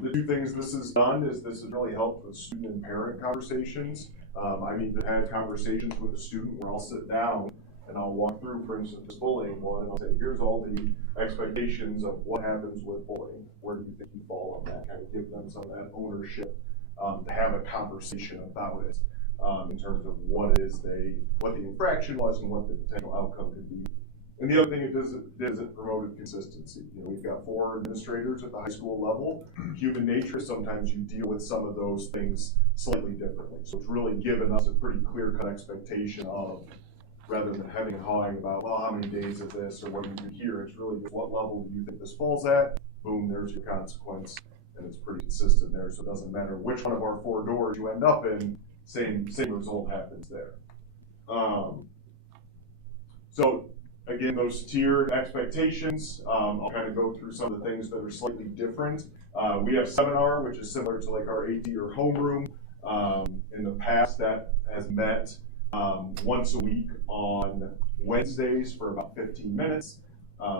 The two things this has done is this has really helped with student and parent conversations. I've even had conversations with a student where I'll sit down and I'll walk through, for instance, this bullying one, and I'll say, here's all the expectations of what happens with bullying. Where do you think you fall on that? Kind of give them some of that ownership to have a conversation about it in terms of what the infraction was and what the potential outcome could be. And the other thing it does it promoted consistency. We've got 4 administrators at the high school level. Human nature, sometimes you deal with some of those things slightly differently. So it's really given us a pretty clear-cut expectation of, rather than having a hawing about, well, how many days of this or what do you do here, it's really what level do you think this falls at? Boom, there's your consequence. And it's pretty consistent there, so it doesn't matter which one of our 4 doors you end up in, same result happens there. So again, those tiered expectations, I'll kind of go through some of the things that are slightly different. We have seminar, which is similar to like our AD or homeroom. In the past, that has met once a week on Wednesdays for about 15 minutes.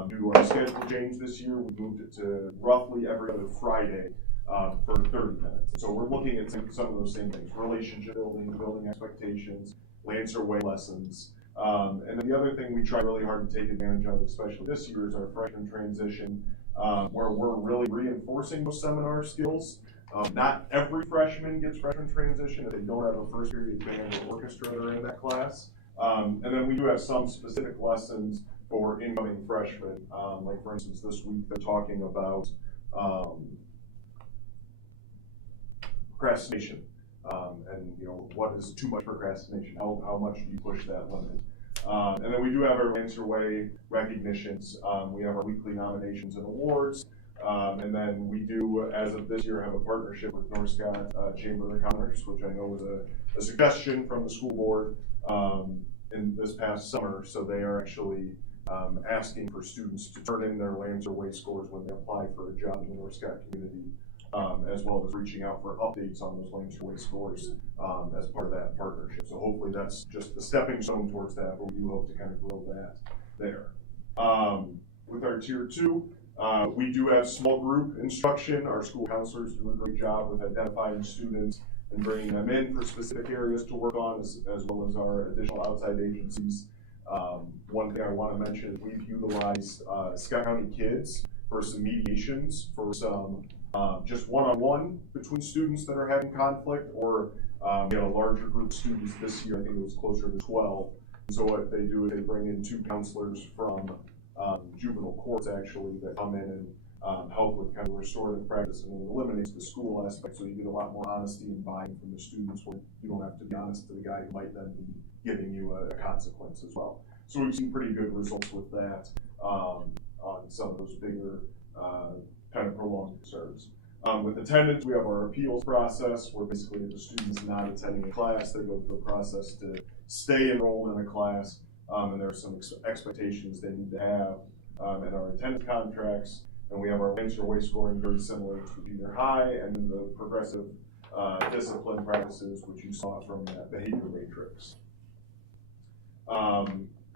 Due to our schedule change this year, we moved it to roughly every other Friday for 30 minutes. So we're looking at some of those same things: relationship building expectations, Lancer Way lessons. And then the other thing we try really hard to take advantage of, especially this year, is our freshman transition, where we're really reinforcing those seminar skills. Not every freshman gets freshman transition if they don't have a first period band or orchestra that are in that class. And then we do have some specific lessons for incoming freshmen. Like for instance, this week they're talking about procrastination. And what is too much procrastination? How much do you push that limit? And then we do have our Lancer Way recognitions. We have our weekly nominations and awards. And then we do, as of this year, have a partnership with North Scott Chamber of Commerce, which I know was a suggestion from the school board. in this past summer, so they are actually asking for students to turn in their Lancer Way scores when they apply for a job in the North Scott community, as well as reaching out for updates on those Lancer Way scores as part of that partnership. So hopefully that's just the stepping stone towards that, but we do hope to kind of grow that there. With our Tier 2, we do have small group instruction. Our school counselors do a great job with identifying students and bringing them in for specific areas to work on, as well as our additional outside agencies. One thing I want to mention is we've utilized Scott County Kids for some mediations, for some just one-on-one between students that are having conflict, or we had a larger group of students this year. I think it was closer to 12. So what they do is they bring in 2 counselors from juvenile courts, actually, that come in and help with kind of restorative practice, and it eliminates the school aspect, so you get a lot more honesty and buy-in from the students, where you don't have to be honest to the guy who might then be giving you a consequence as well. So we've seen pretty good results with that on some of those bigger kind of prolonged concerns. With attendance, we have our appeals process, where basically if the student's not attending a class, they go through a process to stay enrolled in a class, and there are some expectations they need to have in our attendance contracts. And we have our Lancer Way scoring very similar to junior high, and then the progressive discipline practices, which you saw from that behavior matrix.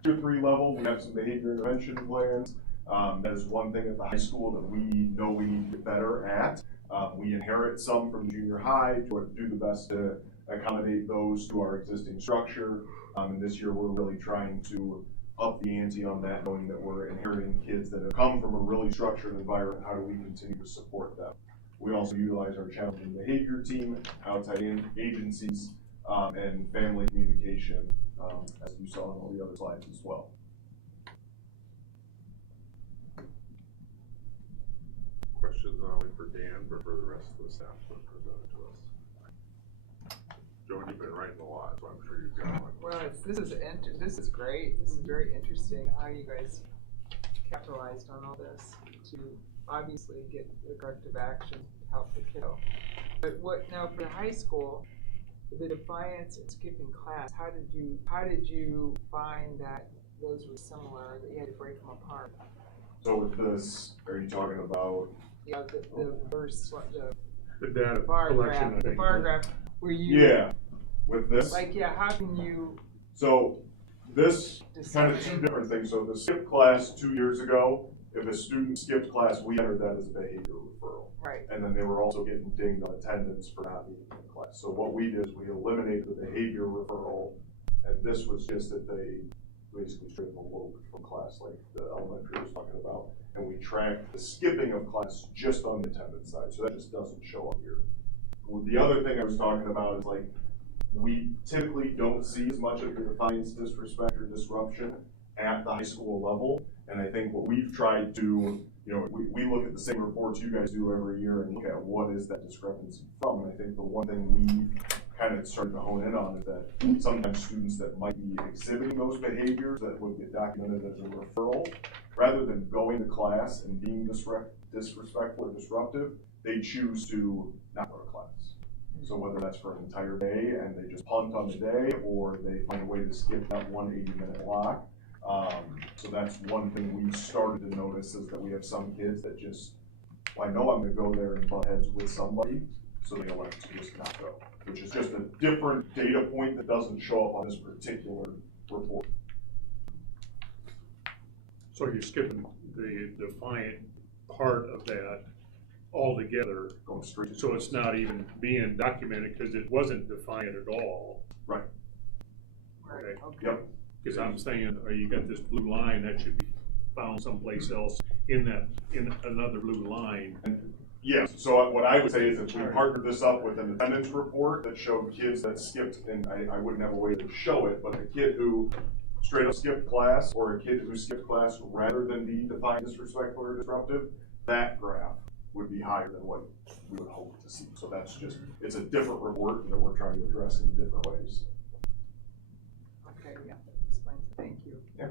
Tier 3 level, we have some behavior intervention plans. That is one thing at the high school that we know we need to get better at. We inherit some from junior high to do the best to accommodate those to our existing structure. And this year we're really trying to up the ante on that, knowing that we're inheriting kids that have come from a really structured environment. How do we continue to support them? We also utilize our challenging behavior team, outside agencies, and family communication, as you saw on all the other slides as well. Questions not only for Dan, but for the rest of the staff that presented to us. Joan, you've been writing a lot, so I'm sure you've got one. Well, this is great. This is very interesting how you guys capitalized on all this to obviously get the corrective action to help the kiddo. But what now for the high school, the defiance and skipping class? How did you find that those were similar, that you had to break them apart? So with this, are you talking about? Yeah, the verse, The data bar collection, graph, I think. the bar graph, where you. Yeah, with this. Like, yeah, how can you? So this kind of 2 different things. So the skip class 2 years ago, if a student skipped class, we entered that as a behavior referral. Right. And then they were also getting dinged on attendance for not being in class. So what we did is we eliminated the behavior referral, and this was just that they basically straight up eloped from class, like the elementary was talking about. And we tracked the skipping of class just on the attendance side, so that just doesn't show up here. Well, the other thing I was talking about is, like, we typically don't see as much of the defiance, disrespect, or disruption at the high school level. And I think what we've tried to, we look at the same reports you guys do every year and look at what is that discrepancy from. And I think the one thing we kind of started to hone in on is that sometimes students that might be exhibiting those behaviors that would get documented as a referral, rather than going to class and being disrespectful or disruptive, they choose to not go to class. So whether that's for an entire day and they just punt on the day, or they find a way to skip that 180-minute block. So that's one thing we started to notice, is that we have some kids that just, well, I know I'm going to go there and butt heads with somebody, so they elect to just not go, which is just a different data point that doesn't show up on this particular report. So you're skipping the defiant part of that altogether. Going straight. So it's not even being documented because it wasn't defiant at all. Right. Okay. Yep. Because I'm saying, you got this blue line that should be found someplace else in another blue line. Yes, so what I would say is that we partnered this up with an attendance report that showed kids that skipped, and I wouldn't have a way to show it, but a kid who straight up skipped class, or a kid who skipped class rather than be defined disrespectful or disruptive, that graph would be higher than what we would hope to see. So that's just, it's a different report that we're trying to address in different ways. Okay, yeah, that explains it. Thank you. Yeah.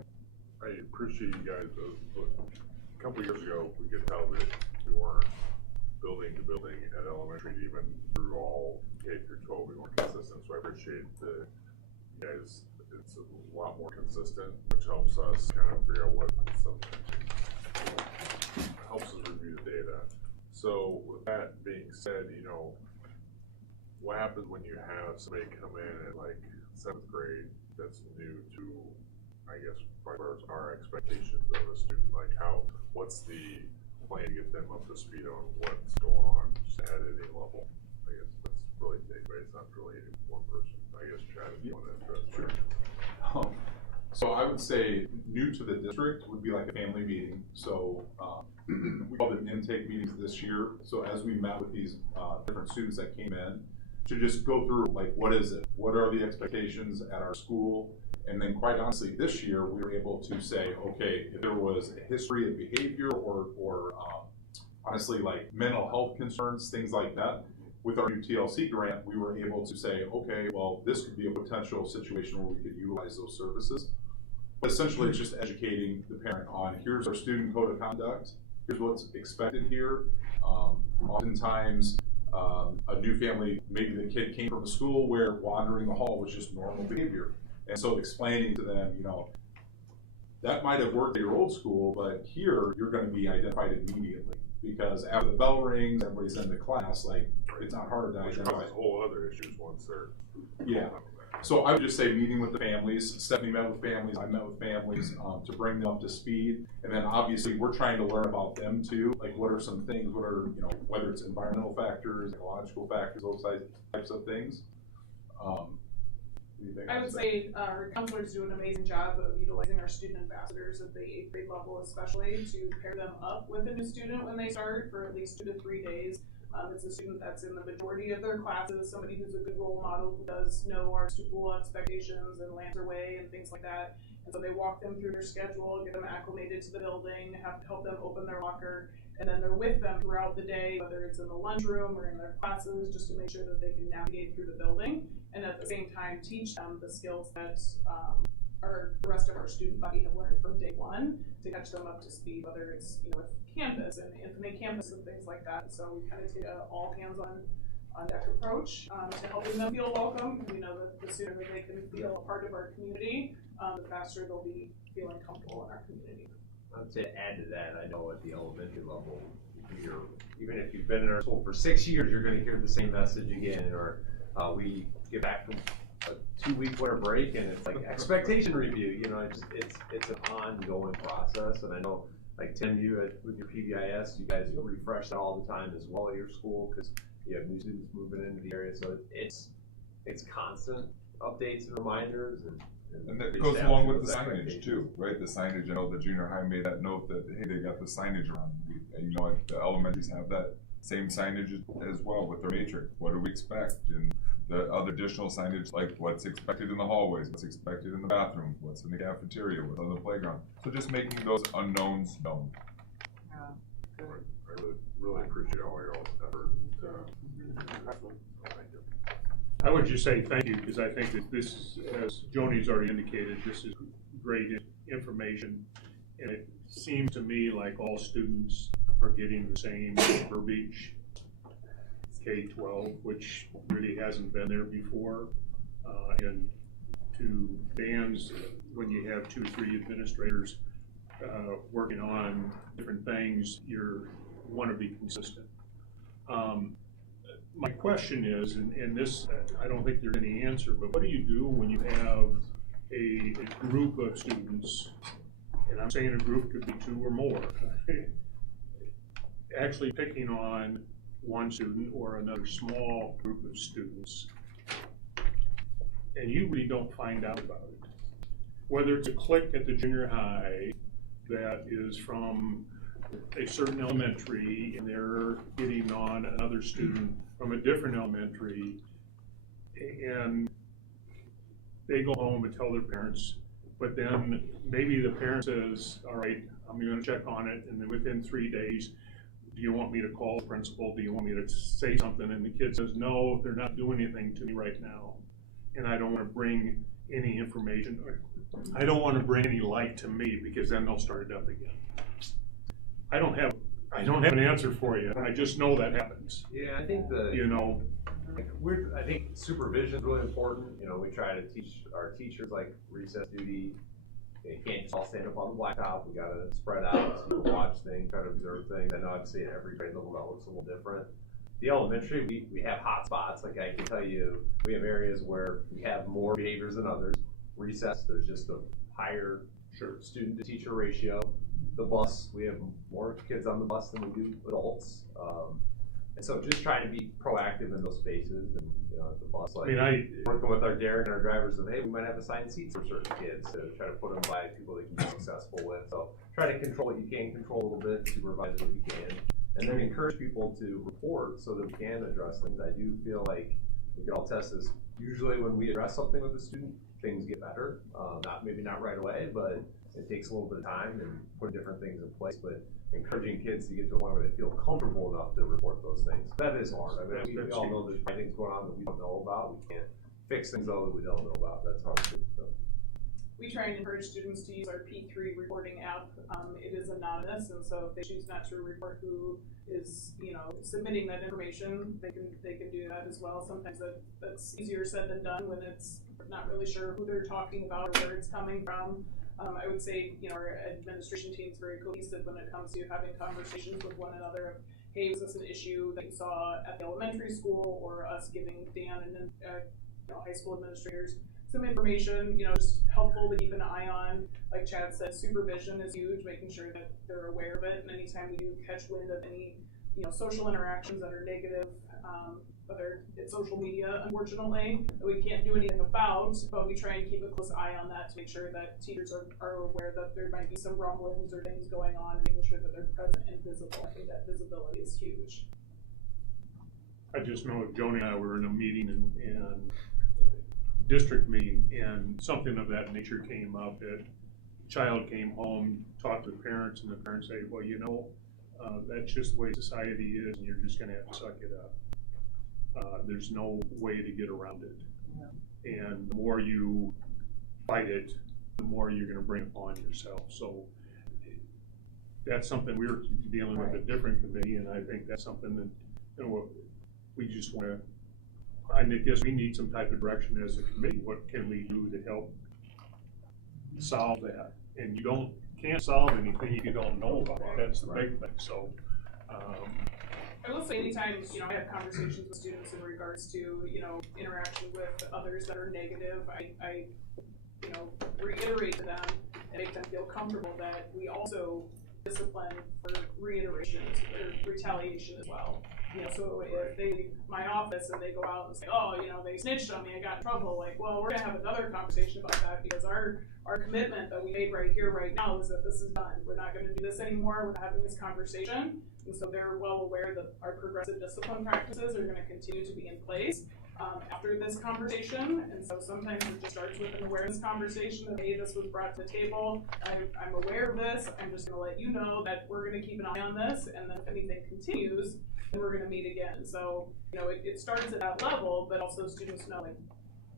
I appreciate you guys. A couple years ago, we could tell that we weren't building to building at elementary, even through all K through 12, we weren't consistent. So I appreciate you guys it's a lot more consistent, which helps us kind of figure out what helps us review the data. So with that being said, you know, what happens when you have somebody come in at like 7th grade that's new to, I guess, our expectations of a student? Like what's the plan to get them up to speed on what's going on just at any level? I guess that's really takeaway. It's not really any one person. I guess Chad, if you want to address that. Sure. So I would say new to the district would be like a family meeting. So we called them intake meetings this year. So as we met with these different students that came in, to just go through like, what is it? What are the expectations at our school? And then quite honestly, this year we were able to say, okay, if there was a history of behavior or honestly like mental health concerns, things like that, with our new TLC grant, we were able to say, okay, well, this could be a potential situation where we could utilize those services. But essentially, it's just educating the parent on, here's our student code of conduct, here's what's expected here. Oftentimes, a new family, maybe the kid came from a school where wandering the hall was just normal behavior. And so explaining to them, you know, that might have worked at your old school, but here you're going to be identified immediately. Because after the bell rings, everybody's in the class, like, it's not hard to identify. Which whole other issues once they're. Yeah. So I would just say meeting with the families. Stephanie met with families, I met with families to bring them up to speed. And then obviously we're trying to learn about them too. Like what are some things, what are, you know, whether it's environmental factors, ecological factors, those types of things. I would say our counselors do an amazing job of utilizing our student ambassadors at the 8th grade level, especially to pair them up with a new student when they start for at least 2 to 3 days. It's a student that's in the majority of their classes, somebody who's a good role model, who does know our school expectations and lands their way and things like that. And so they walk them through their schedule, get them acclimated to the building, have to help them open their locker, and then they're with them throughout the day, whether it's in the lunchroom or in their classes, just to make sure that they can navigate through the building. And at the same time, teach them the skills that the rest of our student body have learned from day one to catch them up to speed, whether it's, you know, with campus and Infinite Campus and things like that. So we kind of take a all hands on deck approach to helping them feel welcome. We know that the sooner that they can feel a part of our community, the faster they'll be feeling comfortable in our community. I'd say to add to that, I know at the elementary level, even if you've been in our school for 6 years, you're going to hear the same message again. Or we get back from a 2-week winter break, and it's like expectation review. You know, it's an ongoing process. And I know, like Tim, you with your PBIS, you guys refresh that all the time as well at your school because you have new students moving into the area. So it's constant updates and reminders and that goes along with the signage too, right? The signage, I know the junior high made that note that, hey, they got the signage around. And you know, the elementaries have that same signage as well with their matrix. What do we expect? And the other additional signage, like what's expected in the hallways, what's expected in the bathrooms, what's in the cafeteria, what's on the playground. So just making those unknowns known. Yeah, good. I really appreciate all your effort. I would just say thank you, because I think that this is, as Joni's already indicated, this is great information. And it seems to me like all students are getting the same verbiage, K-12, which really hasn't been there before. And to Dan's, when you have 2 or 3 administrators working on different things, you want to be consistent. My question is, and this, I don't think there's any answer, but what do you do when you have a group of students, and I'm saying a group could be 2 or more, actually picking on one student or another small group of students, and you really don't find out about it? Whether it's a clique at the junior high that is from a certain elementary and they're getting on another student from a different elementary, and they go home and tell their parents, but then maybe the parent says, all right, I'm going to check on it, and then within 3 days, do you want me to call the principal? Do you want me to say something? And the kid says, no, they're not doing anything to me right now, and I don't want to bring any information. I don't want to bring any light to me, because then they'll start it up again. I don't have an answer for you. I just know that happens. Yeah, I think you know, I think supervision is really important. You know, we try to teach our teachers like recess duty. They can't just all stand up on the blacktop. We gotta spread out, watch things, try to observe things. I know I've seen every grade level that looks a little different. The elementary, we have hot spots. Like I can tell you, we have areas where we have more behaviors than others. Recess, there's just a higher student to teacher ratio. The bus, we have more kids on the bus than we do adults. And so just trying to be proactive in those spaces and, you know, at the bus, like working with our Derek and our drivers of, hey, we might have assigned seats for certain kids to try to put them by people they can be successful with. So try to control what you can control a little bit, supervise what you can, and then encourage people to report so that we can address things. I do feel like we can all test this. Usually when we address something with a student, things get better. Maybe not right away, but it takes a little bit of time and putting different things in place. But encouraging kids to get to a point where they feel comfortable enough to report those things. That is hard. I mean, we all know there's things going on that we don't know about. We can't fix things though that we don't know about. That's hard to do. So. We try and encourage students to use our P3 reporting app. It is anonymous, and so if they choose not to report who is, you know, submitting that information, they can do that as well. Sometimes that's easier said than done when it's not really sure who they're talking about or where it's coming from. I would say, you know, our administration team is very cohesive when it comes to having conversations with one another of, hey, was this an issue that you saw at the elementary school, or us giving Dan and you know, high school administrators some information, you know, just helpful to keep an eye on. Like Chad said, supervision is huge, making sure that they're aware of it. And anytime we do catch wind of any, you know, social interactions that are negative, whether it's social media, unfortunately, that we can't do anything about, but we try and keep a close eye on that to make sure that teachers are aware that there might be some rumblings or things going on, and making sure that they're present and visible. I think that visibility is huge. I just know Joni and I were in a meeting and district meeting, and something of that nature came up. That child came home, talked to the parents, and the parents say, well, you know, that's just the way society is, and you're just gonna have to suck it up. There's no way to get around it. Yeah. And the more you fight it, the more you're gonna bring upon yourself. So that's something we're dealing with a different committee, and I think that's something that, you know, we just wanna, I guess we need some type of direction as a committee. What can we do to help solve that? And you can't solve anything if you don't know about it. That's the big thing. So, I will say anytime, you know, I have conversations with students in regards to, you know, interaction with others that are negative, I you know, reiterate to them and make them feel comfortable that we also discipline for reiteration or retaliation as well. You know, so if they leave my office and they go out and say, oh, you know, they snitched on me, I got in trouble, like, well, we're gonna have another conversation about that, because our commitment that we made right here, right now, is that this is done. We're not gonna do this anymore, we're having this conversation. And so they're well aware that our progressive discipline practices are gonna continue to be in place after this conversation. And so sometimes it just starts with an awareness conversation of, hey, this was brought to the table, I'm aware of this, I'm just gonna let you know that we're gonna keep an eye on this, and then if anything continues, then we're gonna meet again. So, you know, it starts at that level, but also students know, like,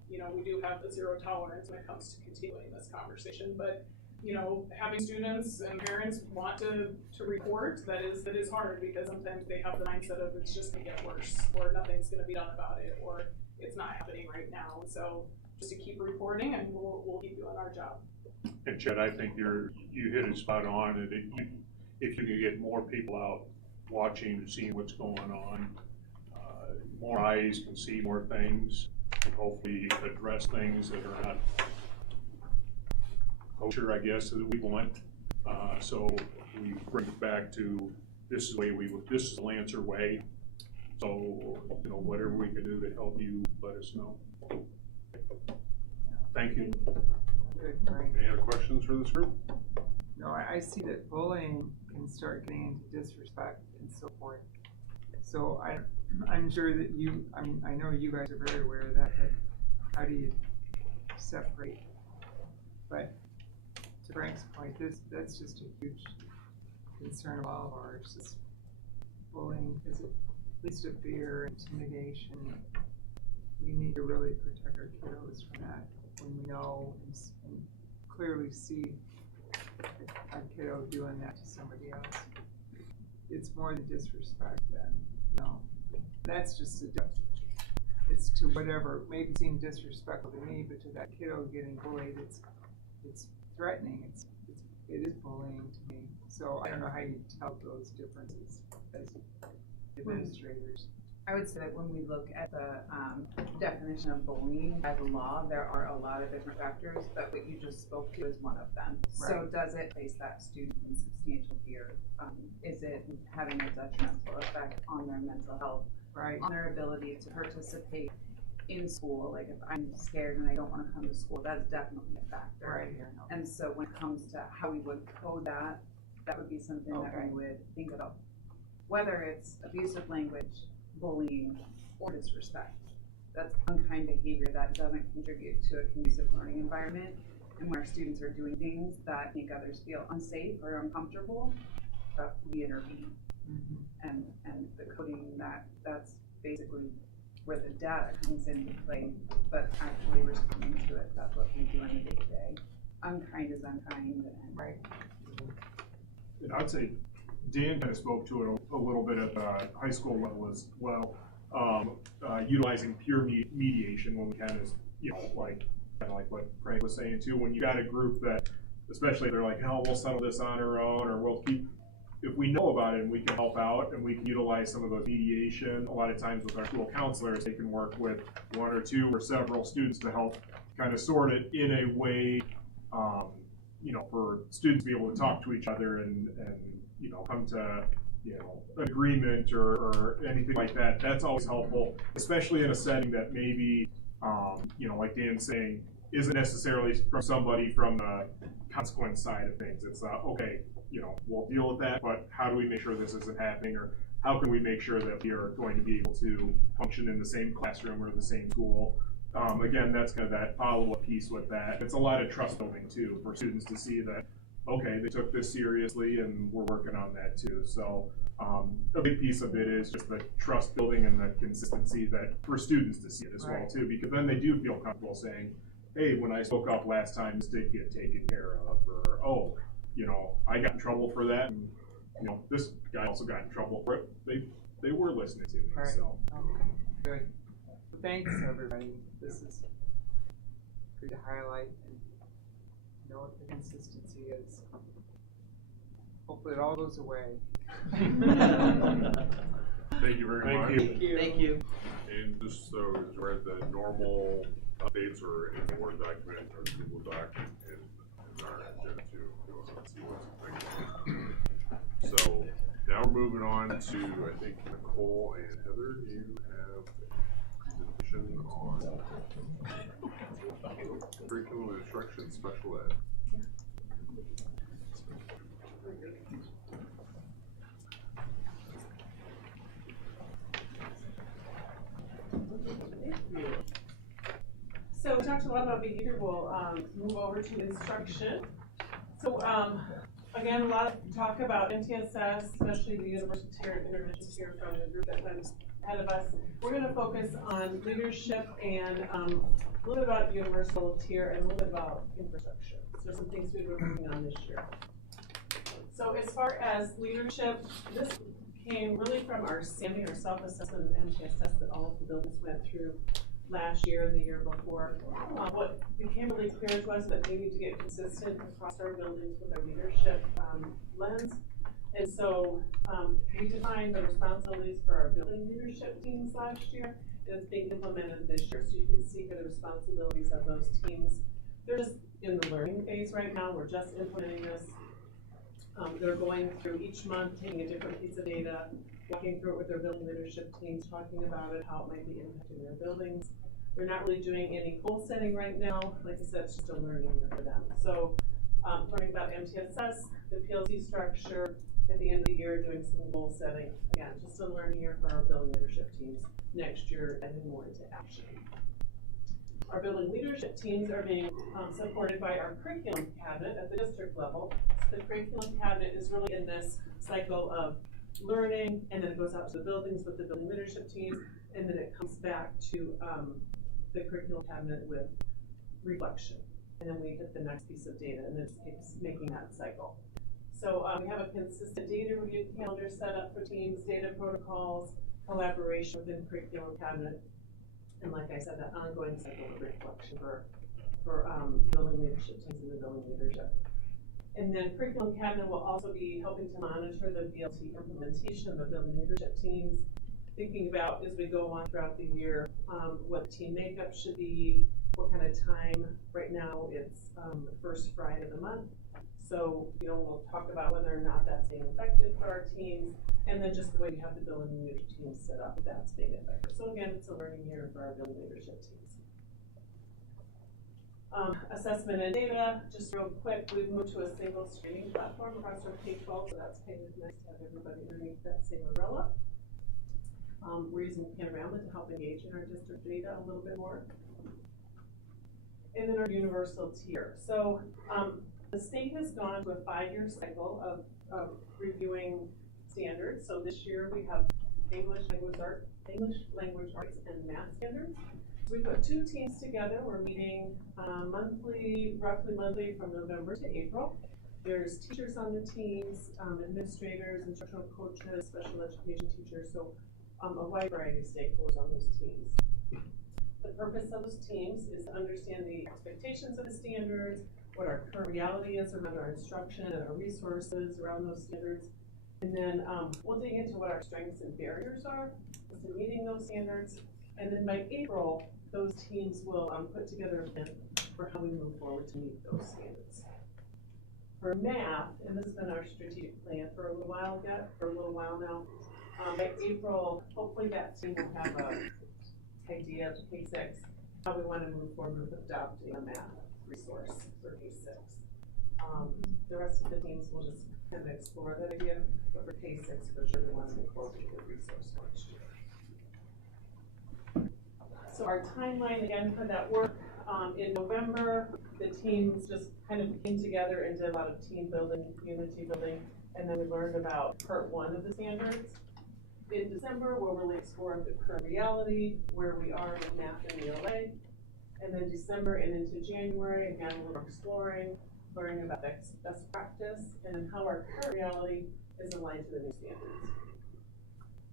you know, we do have the zero tolerance when it comes to continuing this conversation. But, you know, having students and parents want to report, that is hard, because sometimes they have the mindset of it's just gonna get worse, or nothing's gonna be done about it, or it's not happening right now. So just to keep reporting, and we'll keep doing our job. and Chet, I think you hit it spot on, and if you can get more people out watching and seeing what's going on, more eyes can see more things, and hopefully address things that are not kosher, I guess, that we want. So we bring it back to this is the way this is the Lancer way. So, you know, whatever we can do to help you, let us know. Thank you. Good, right. Any other questions for this group? No, I see that bullying can start getting into disrespect and so forth. So I'm sure that I know you guys are very aware of that, but how do you separate? But to Frank's point, that's just a huge concern of all of ours. Is bullying is at least a fear, intimidation. We need to really protect our kiddos from that when we know and clearly see a kiddo doing that to somebody else. It's more than disrespect then. No. That's just it's to whatever, maybe seem disrespectful to me, but to that kiddo getting bullied, it's threatening, it is bullying to me. So I don't know how you tell those differences as administrators. I would say that when we look at the definition of bullying by the law, there are a lot of different factors, but what you just spoke to is one of them. So Right. does it place that student in substantial fear? Is it having a detrimental effect on their mental health? Right. On their ability to participate in school? Like if I'm scared and I don't want to come to school, that's definitely a factor. Right. And so when it comes to how we would code that, that would be something that we would think about. Whether it's abusive language, bullying, or disrespect. That's unkind behavior that doesn't contribute to a conducive learning environment, and where students are doing things that make others feel unsafe or uncomfortable, that we intervene. And the coding, that's basically where the data comes into play, but actually responding to it, that's what we do on a day-to-day. Unkind is unkind, and right. And I'd say Dan kind of spoke to it a little bit at the high school level as well, utilizing peer mediation when we kind of, like what Frank was saying too, when you got a group that, especially if they're like, oh, we'll settle this on our own, or we'll keep, if we know about it and we can help out and we can utilize some of those mediation, a lot of times with our school counselors, they can work with one or two or several students to help kind of sort it in a way, for students to be able to talk to each other and come to, an agreement or anything like that. That's always helpful, especially in a setting that maybe, like Dan's saying, isn't necessarily from somebody from the consequence side of things. It's, okay, we'll deal with that, but how do we make sure this isn't happening, or how can we make sure that we are going to be able to function in the same classroom or the same school? Again, that's kind of that follow-up piece with that. It's a lot of trust building too, for students to see that, okay, they took this seriously and we're working on that too. So a big piece of it is just the trust building and the consistency that for students to see it as well too, because then they do feel comfortable saying, hey, when I spoke up last time, this did get taken care of, or, oh, I got in trouble for that, and, this guy also got in trouble for it. They were listening to me, so. Good. Thanks, everybody. This is good to highlight and know what the consistency is. Hopefully it all goes away. Thank you very much. Thank you. And just so we're at the normal updates or in Word document or Google Doc in our agenda too. See what's so now we're moving on to, I think, Nicole and Heather. You have a presentation on curriculum instruction special ed. So we talked a lot about behavior. We'll move over to instruction. So again, a lot of talk about MTSS, especially the universal tier interventions here from the group that went ahead of us. We're going to focus on leadership and a little bit about universal tier and a little bit about infrastructure. So some things we've been working on this year. So as far as leadership, this came really from our SAMI, or self-assessment of MTSS, that all of the buildings went through last year and the year before. What became really clear to us that we need to get consistent across our buildings with our leadership lens. And so we defined the responsibilities for our building leadership teams last year, and it's being implemented this year. So you can see the responsibilities of those teams. They're just in the learning phase right now. We're just implementing this. They're going through each month, taking a different piece of data, walking through it with their building leadership teams, talking about it, how it might be impacting their buildings. They're not really doing any goal setting right now. Like I said, it's just a learning year for them. So learning about MTSS, the PLC structure, at the end of the year doing some goal setting. Again, just a learning year for our building leadership teams. Next year, heading more into action. Our building leadership teams are being supported by our curriculum cabinet at the district level. So the curriculum cabinet is really in this cycle of learning, and then it goes out to the buildings with the building leadership teams, and then it comes back to the curriculum cabinet with reflection. And then we hit the next piece of data, and it keeps making that cycle. So we have a consistent data review calendar set up for teams, data protocols, collaboration within curriculum cabinet. And like I said, that ongoing cycle of reflection for building leadership teams and the building leadership. And then Curriculum Cabinet will also be helping to monitor the BLT implementation of the building leadership teams, thinking about as we go on throughout the year, what team makeup should be, what kind of time. Right now it's the first Friday of the month. So, we'll talk about whether or not that's being effective for our teams, and then just the way we have the building leadership teams set up, if that's being effective. So again, it's a learning year for our building leadership teams. Assessment and data, just real quick, we've moved to a single screening platform across our K-12, so that's kind of nice to have everybody underneath that same umbrella. We're using Panorama to help engage in our district data a little bit more. And then our universal tier. So the state has gone to a 5-year cycle of reviewing standards. So this year we have English language arts, and math standards. So we put 2 teams together. We're meeting roughly monthly from November to April. There's teachers on the teams, administrators, instructional coaches, special education teachers, so a wide variety of stakeholders on those teams. The purpose of those teams is to understand the expectations of the standards, what our current reality is around our instruction and our resources around those standards. And then we'll dig into what our strengths and barriers are to meeting those standards. And then by April, those teams will put together a plan for how we move forward to meet those standards. For math, and this has been our strategic plan for a little while now, by April, hopefully that team will have an idea of K-6, how we want to move forward with adopting a math resource for K-6. The rest of the teams will just kind of explore that idea, but for K-6, for sure, we want to incorporate the resource next year. So our timeline again for that work, in November, the teams just kind of came together and did a lot of team building, community building, and then we learned about part 1 of the standards. In December, we'll really explore the current reality, where we are with math and ELA. And then December and into January, again, we're exploring, learning about best practice, and then how our current reality is aligned to the new standards.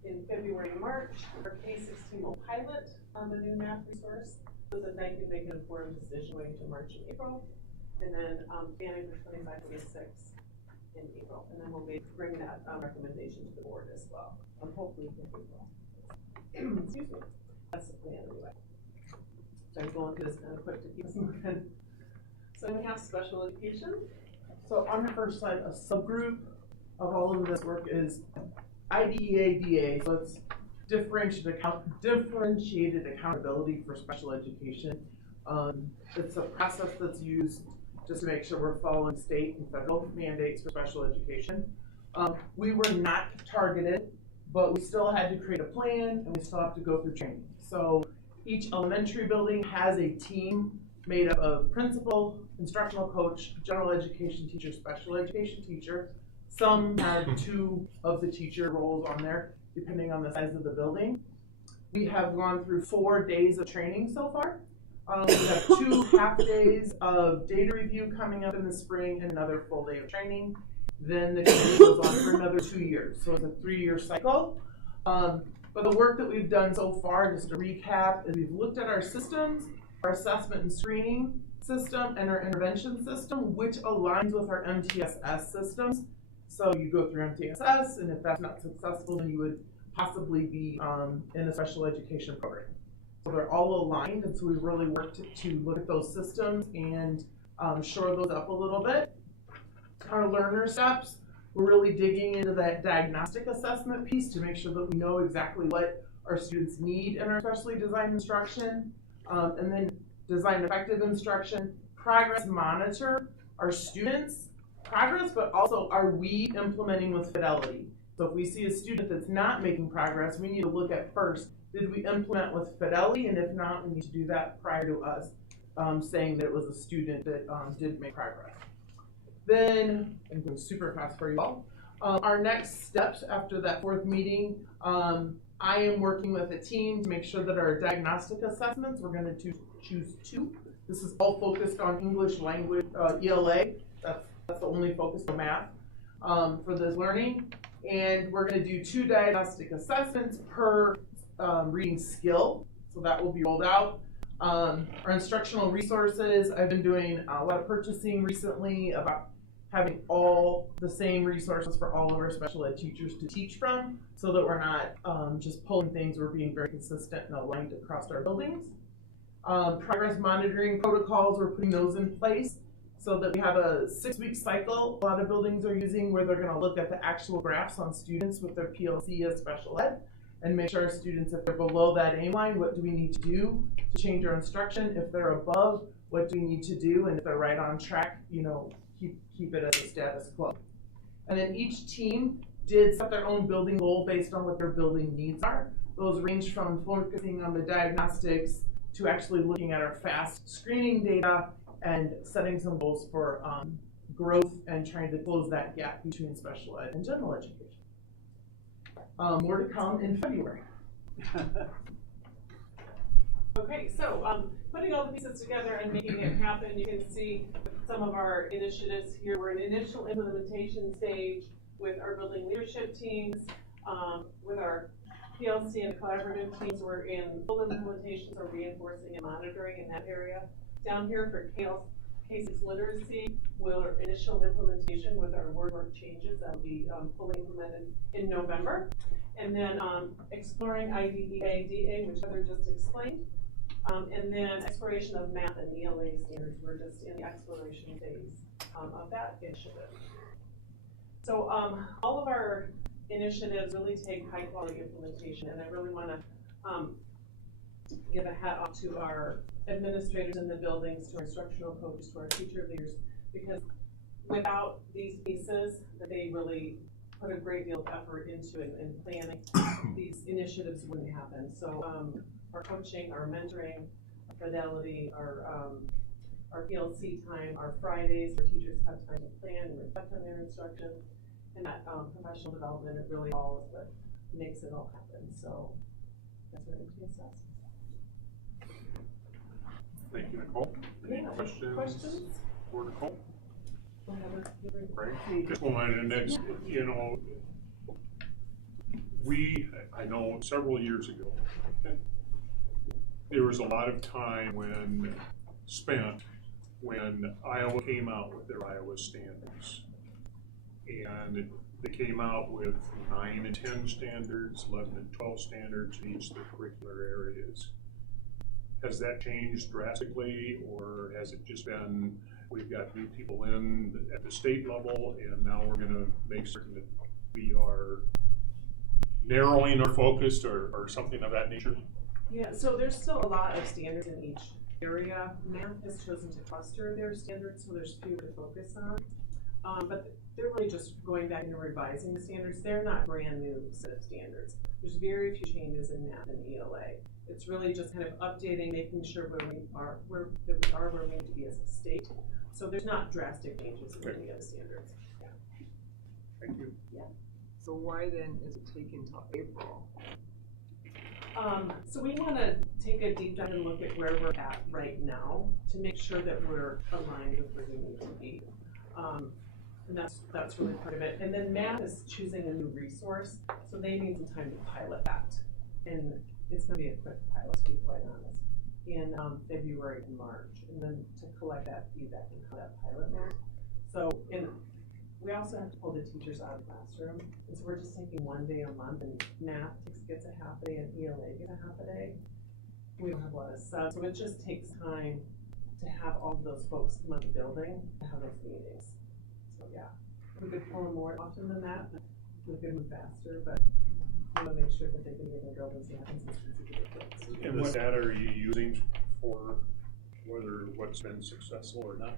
In February and March, our K-16 will pilot on the new math resource, so that they can make an informed decision going to March and April. And then planning for 25-26 in April. And then we'll be bringing that recommendation to the board as well. Hopefully in April. Excuse me. That's the plan anyway. So I'm going through this kind of quick to keep us moving. So we have special education. So on the first slide, a subgroup of all of this work is IDEA-DA. So it's differentiated accountability for special education. It's a process that's used just to make sure we're following state and federal mandates for special education. We were not targeted, but we still had to create a plan and we still have to go through training. So each elementary building has a team made up of principal, instructional coach, general education teacher, special education teacher. Some have 2 of the teacher roles on there, depending on the size of the building. We have gone through 4 days of training so far. We have 2 half days of data review coming up in the spring and another full day of training. Then the training goes on for another 2 years. So it's a 3-year cycle. But the work that we've done so far, just to recap, is we've looked at our systems, our assessment and screening system, and our intervention system, which aligns with our MTSS systems. So you go through MTSS, and if that's not successful, then you would possibly be in a special education program. So they're all aligned, and so we really worked to look at those systems and shore those up a little bit. Our learner steps, we're really digging into that diagnostic assessment piece to make sure that we know exactly what our students need in our specially designed instruction, and then design effective instruction, progress monitor our students' progress, but also are we implementing with fidelity? So if we see a student that's not making progress, we need to look at first, did we implement with fidelity? And if not, we need to do that prior to us saying that it was a student that didn't make progress. Then, I'm going super fast for you all. Our next steps after that 4th meeting, I am working with a team to make sure that our diagnostic assessments, we're going to choose 2. This is all focused on English language, ELA. That's the only focus on math for this learning. And we're going to do 2 diagnostic assessments per reading skill. So So that will be rolled out. Our instructional resources, I've been doing a lot of purchasing recently about having all the same resources for all of our special ed teachers to teach from, so that we're not just pulling things, we're being very consistent and aligned across our buildings. Progress monitoring protocols, we're putting those in place so that we have a 6-week cycle a lot of buildings are using, where they're going to look at the actual graphs on students with their PLC as special ed and make sure our students, if they're below that aim line, what do we need to do to change our instruction? If they're above, what do we need to do? And if they're right on track, you know, keep it as a status quo. And then each team did set their own building goal based on what their building needs are. Those range from focusing on the diagnostics to actually looking at our fast screening data and setting some goals for growth and trying to close that gap between special ed and general education. More to come in February. Okay, so putting all the pieces together and making it happen, you can see some of our initiatives here. We're in initial implementation stage with our building leadership teams, with our PLC and collaborative teams. We're in full implementation, so reinforcing and monitoring in that area. Down here for K6 literacy, we're initial implementation with our word work changes that will be fully implemented in November. And then exploring IDEA, DA, which Heather just explained. And then exploration of math and ELA standards. We're just in the exploration phase of that initiative. So all of our initiatives really take high quality implementation, and I really want to give a hat off to our administrators in the buildings, to our instructional coaches, to our teacher leaders, because without these pieces, that they really put a great deal of effort into it and planning, these initiatives wouldn't happen. So our coaching, our mentoring, our fidelity, our PLC time, our Fridays where teachers have time to plan and reflect on their instruction, and that professional development, it really all is what makes it all happen. So that's what MTS says. Thank you, Nicole. Any questions for Nicole? Right. Just one, and that's, you know, I know several years ago, there was a lot of time spent when Iowa came out with their Iowa standards. And they came out with 9 and 10 standards, 11 and 12 standards in each of the curricular areas. Has that changed drastically, or has it just been, we've got new people in at the state level, and now we're going to make certain that we are narrowing our focus or something of that nature? Yeah, so there's still a lot of standards in each area. Math has chosen to cluster their standards, so there's fewer to focus on. But they're really just going back and revising the standards. They're not brand new set of standards. There's very few changes in math and ELA. It's really just kind of updating, making sure where we are where we need to be as a state. So there's not drastic changes in any of the standards. Yeah. Thank you. Yeah. So why then is it taking till April? So we want to take a deep dive and look at where we're at right now to make sure that we're aligned with where we need to be. And that's really part of it. And then math is choosing a new resource, so they need some time to pilot that. And it's going to be a quick pilot, to be quite honest, in February and March, and then to collect that feedback and how that pilot went. So we also have to pull the teachers out of the classroom, and so we're just taking one day a month, and math gets a half a day, and ELA gets a half a day. We don't have a lot of subs, so it just takes time to have all of those folks come out the building to have those meetings. So yeah, we could pull them more often than that, but we could move faster, but we want to make sure that they can get in the buildings and have consistency with their kids. And what data are you using for whether what's been successful or not?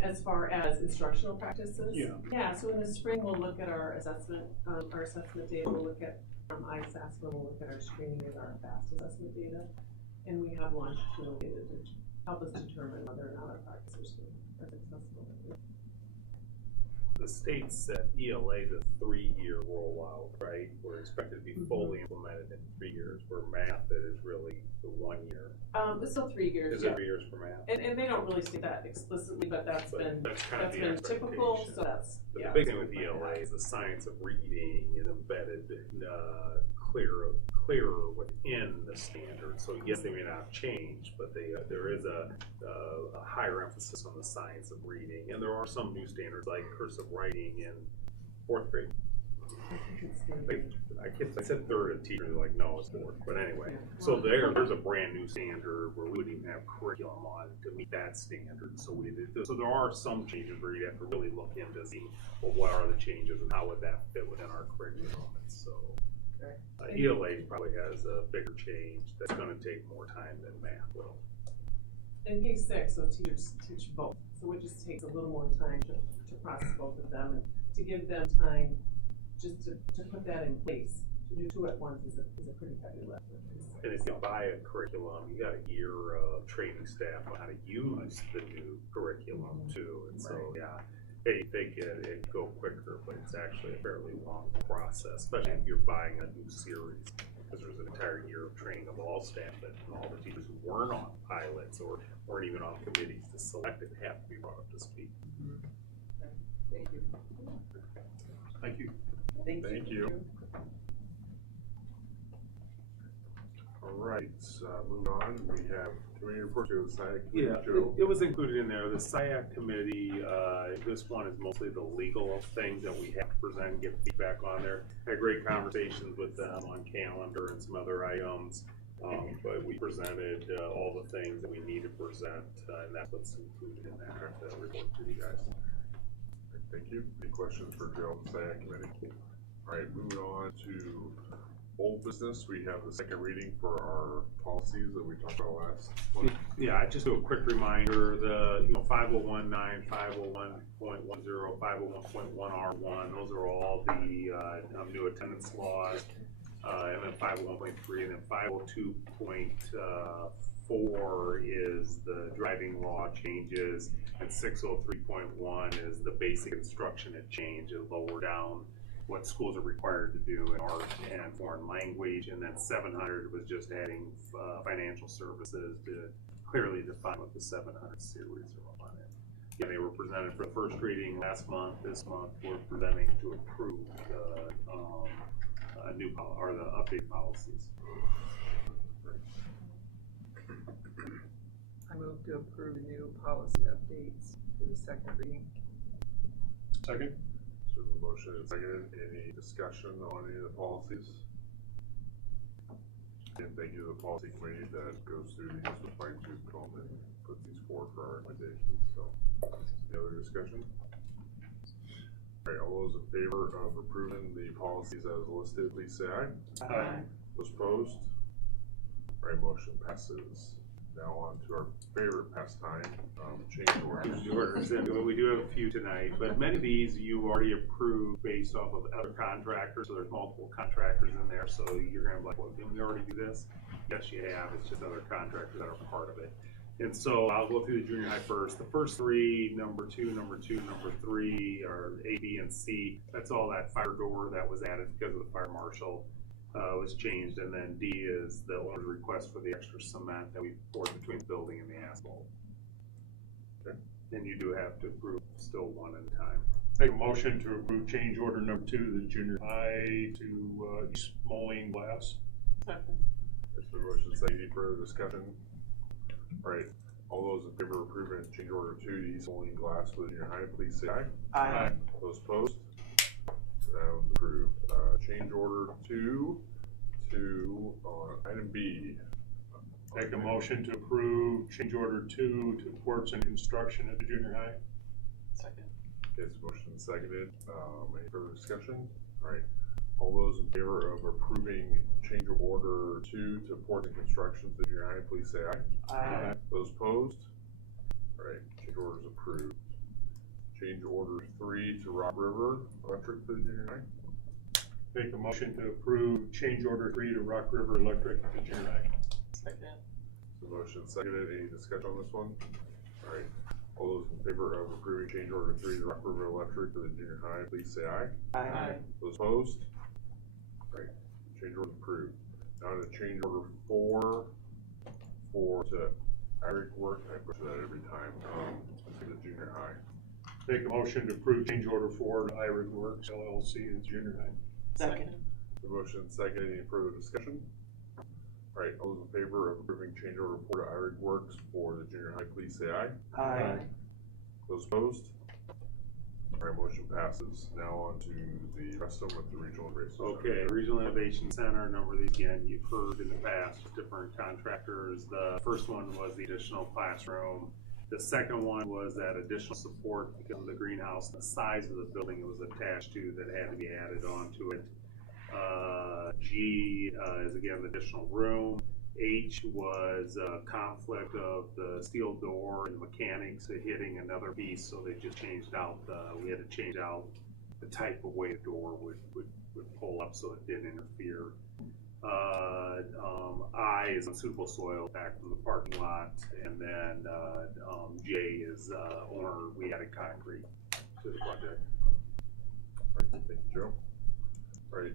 As far as instructional practices? Yeah. Yeah, so in the spring, we'll look at our assessment data, we'll look at ISASS, we'll look at our screening and our FAST assessment data, and we have longitudinal data to help us determine whether or not our practices are successful. The state set ELA the 3-year rollout, right? We're expected to be fully implemented in 3 years, where math is really the 1 year. It's still 3 years. Is it 3 years for math? And they don't really state that explicitly, but that's been typical. So that's but the big thing with ELA is the science of reading is embedded, clear clearer within the standard. So yes, they may not have changed, but there is a higher emphasis on the science of reading. And there are some new standards like cursive writing in 4th grade. I said 3rd, and teachers are like, no, it's 4th. But anyway, so there's a brand new standard where we wouldn't even have curriculum on to meet that standard. So so there are some changes where you have to really look into see, well, what are the changes and how would that fit within our curriculum. And so ELA probably has a bigger change that's going to take more time than math will. And K6, so teachers teach both. So it just takes a little more time to process both of them and to give them time just to put that in place. To do 2 at once is a pretty heavy lift. And if you buy a curriculum, you got a year of training staff on how to use the new curriculum too. And so, you think it'd go quicker, but it's actually a fairly long process, especially if you're buying a new series. Because there's an entire year of training of all staff and all the teachers who weren't on pilots or weren't even on committees to select it have to be brought up to speed. Thank you. Thank you. Thank you. All right, moving on, we have committee report to the SIAC committee. Yeah, Joe. it was included in there. The SIAC committee, this one is mostly the legal things that we have to present and get feedback on there. Had great conversations with them on calendar and some other items, but we presented all the things that we need to present, and that's what's included in that report to you guys. Thank you. Any questions for Joe, the SIAC committee? All right, moving on to old business, we have the second reading for our policies that we talked about last month. Yeah, just do a quick reminder, the 5019, 501.10, 501.1R1, those are all the new attendance laws, and then 501.3, and then 502.4 is the driving law changes, and 603.1 is the basic instruction it changes, lower down what schools are required to do in art and foreign language, and then 700 was just adding financial services to clearly define what the 700 series are on it. Yeah, they were presented for the first reading last month. This month we're presenting to approve the the update policies. I move to approve the new policy updates for the second reading. Second. So the motion is seconded. Any discussion on any of the policies? And thank you to the policy committee that goes through these with fine tooth comb and puts these forward for our recommendations. So, any other discussion? All right, all those in favor of approving the policies as listed, please say aye. Aye. Those opposed? All right, motion passes. Now on to our favorite pastime, change orders. And we do have a few tonight, but many of these you already approved based off of other contractors, so there's multiple contractors in there, so you're gonna be like, well, didn't we already do this? Yes, you have, it's just other contractors that are part of it. And so I'll go through the junior high first. The first three, number 2, number 3, are A, B, and C. That's all that fire door that was added because of the fire marshal. Was changed, and then D is the owner's request for the extra cement that we poured between the building and the asphalt. Okay. And you do have to approve still one at a time. Make a motion to approve change order number 2, the junior high to East Moline Glass. Second. There's been motion second. Any further discussion? All right, all those in favor of approving change order 2 to East Moline Glass for the junior high, please say aye. Aye. Those opposed? That was approved. Change order 2 to item B. Make a motion to approve change order 2 to Quartz and Construction at the junior high. Second. Okay, so motion seconded. Any further discussion? All right. All those in favor of approving change order 2 to Quartz and Construction to the junior high, please say aye. Aye. Those opposed? All right, change order is approved. Change order 3 to Rock River Electric for the junior high. Make a motion to approve change order 3 to Rock River Electric at the junior high. Second. So motion seconded. Any discussion on this one? All right. All those in favor of approving change order 3 to Rock River Electric for the junior high, please say aye. Aye. Those opposed? All right. Change order approved. Now to change order 4 to Eric Work. I push that every time. To the junior high. Make a motion to approve change order 4 to Iric Works LLC at junior high. Second. The motion seconded. Any further discussion? Alright, all those in favor of approving change order report to Irish Works for the junior high, please say aye. Aye. Those opposed? Alright, motion passes. Now on to the rest of them with the Regional Innovation Center. Okay, Regional Innovation Center, a number of these, again, you've heard in the past, different contractors. The first one was the additional classroom. The second one was that additional support because of the greenhouse, the size of the building it was attached to that had to be added onto it. G is again the additional room. H was a conflict of the steel door and mechanics hitting another piece, so they just changed out, we had to change out the type of way the door would pull up so it didn't interfere. I is unsuitable soil back from the parking lot, and then J is owner, we added concrete to the project. Alright, thank you, Joe. Alright.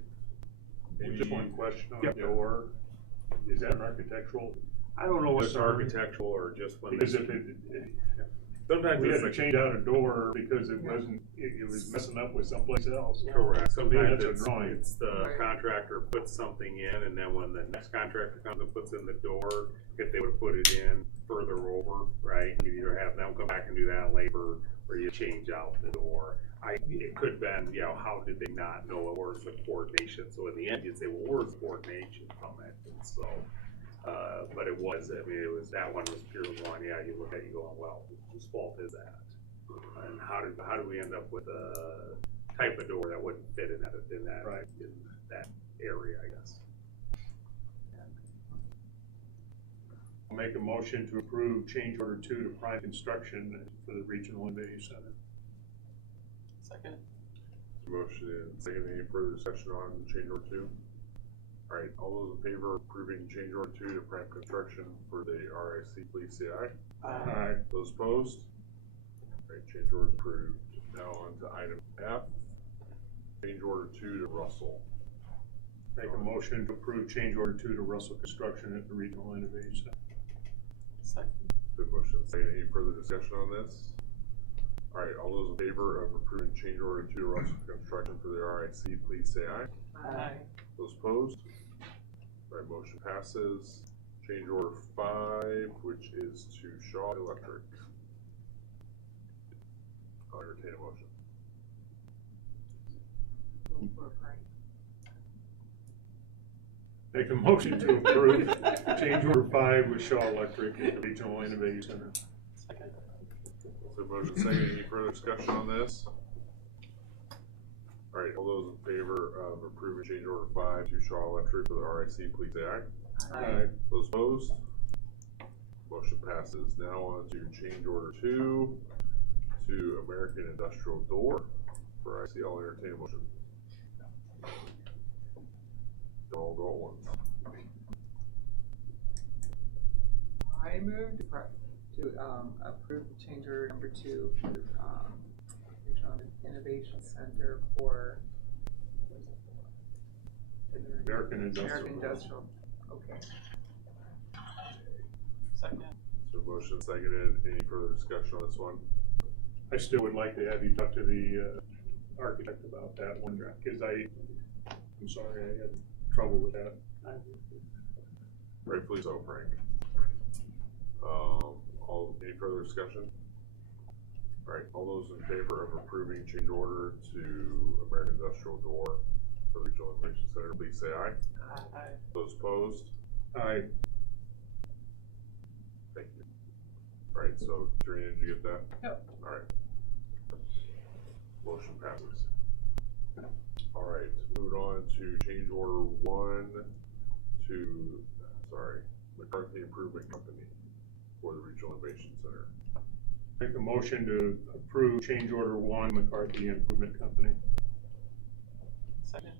Just one question on Yep. the door. Is that an architectural? I don't know what's concern? architectural or just when Because they, if sometimes we it's had to like, change out a door because it wasn't, it was messing up with someplace else. correct. Sometimes That's a drawing. it's the contractor puts something in, and then when the next contractor comes and puts in the door, if they would put it in further over, right? You either have them come back and do that labor, or you change out the door. It could have been, you know, how did they not know it was the coordination? So in the end, you'd say, well, where's the coordination from it? And so, but it was, I mean, it was, that one was purely one, yeah, you look at it, you go, well, whose fault is that? And how do we end up with a type of door that wouldn't fit in that area, I guess? I'll make a motion to approve change order 2 to Prime Construction for the Regional Innovation Center. Second. Motion and second, any further discussion on change order 2? Alright, all those in favor of approving change order 2 to Prime Construction for the RIC, please say aye. Aye. Those opposed? Alright, change order approved. Now on to item F, change order 2 to Russell. Make a motion to approve change order 2 to Russell Construction at the Regional Innovation Center. Second. Good motion. Second, any further discussion on this? Alright, all those in favor of approving change order 2 to Russell Construction for the RIC, please say aye. Aye. Those opposed? Alright, motion passes. Change order 5, which is to Shaw Electric. I'll entertain a motion. Make a motion to approve change order 5 with Shaw Electric at the Regional Innovation Center. Second. So motion second, any further discussion on this? Alright, all those in favor of approving change order 5 to Shaw Electric for the RIC, please say aye. Aye. Those opposed? Motion passes. Now on to change order 2 to American Industrial Door for RIC. I'll entertain a motion. Don't all go at once. I moved to approve change order number 2 for Regional Innovation Center for American Industrial. American Industrial. Okay. Second. So motion seconded. Any further discussion on this one? I still would like to have you talk to the architect about that one, because I'm sorry, I had trouble with that. Rightfully so, Frank. Any further discussion? Alright, all those in favor of approving change order to American Industrial Door for the Regional Innovation Center, please say aye. Aye. Those opposed? Aye. Thank you. Alright, so Serena, did you get that? Yep. Alright. Motion passes. Alright, moving on to change order 1 to, McCarthy Improvement Company for the Regional Innovation Center. Make a motion to approve change order 1, McCarthy Improvement Company. Second.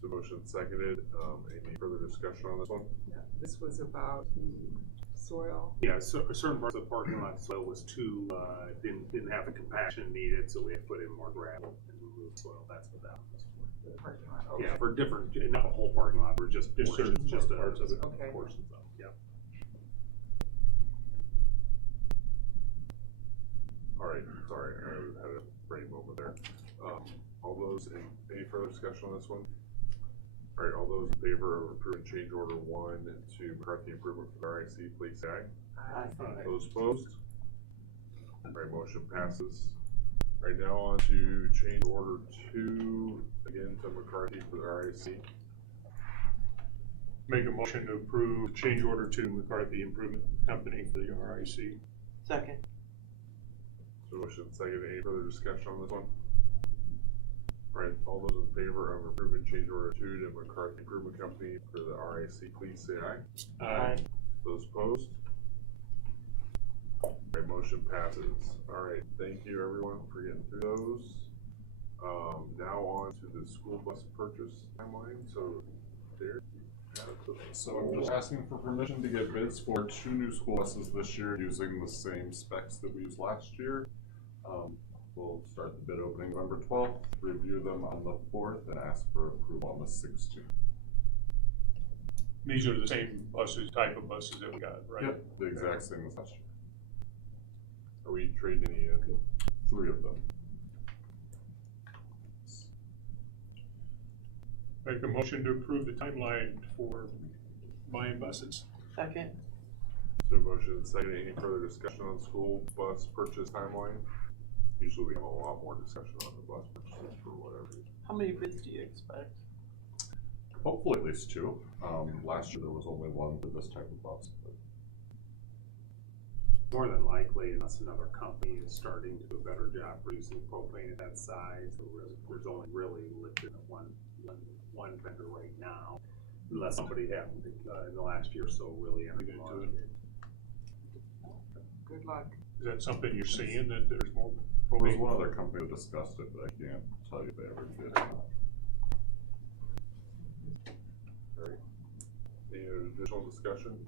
So motion seconded. Any further discussion on this one? Yeah, this was about soil. Yeah, so certain parts of the parking lot soil was too, didn't have the compaction needed, so we had to put in more gravel and remove soil. That's what that was for. The parking lot. Yeah, for different, not the whole parking lot, we're just certain just parts of it. Okay. Portions of it, yeah. Alright, sorry, I had a brain moment there. All those, any further discussion on this one? Alright, all those in favor of approving change order 1 to McCarthy Improvement for RIC, please say aye. Aye. Those opposed? Alright, motion passes. Alright, now on to change order 2, again to McCarthy for the RIC. Make a motion to approve change order to McCarthy Improvement Company for the RIC. Second. So motion second, any further discussion on this one? Alright, all those in favor of approving change order 2 to McCarthy Improvement Company for the RIC, please say aye. Aye. Those opposed? Alright, motion passes. Alright, thank you everyone for getting through those. Now on to the school bus purchase timeline, so Derek, you have the. So I'm just asking for permission to get bids for 2 new school buses this year using the same specs that we used last year. We'll start the bid opening November 12th, review them on the 4th, and ask for approval on the 16th. These are the same buses, type of buses that we got, right? Yep, the exact same as last year. Are we trading any in? 3 of them. Make a motion to approve the timeline for buying buses. Second. So motion second, any further discussion on school bus purchase timeline? Usually we have a lot more discussion on the bus purchases for whatever reason. How many bids do you expect? Hopefully at least 2. Last year there was only 1 for this type of bus. But More than likely, unless another company is starting to do a better job producing propane at that size, there's only really limited one vendor right now, unless somebody happened to, in the last year or so, really entered the market. Good luck. Is that something you're seeing, that there's more there was propane? one other company that discussed it, but I can't tell you if they ever did or not. Alright, any additional discussion?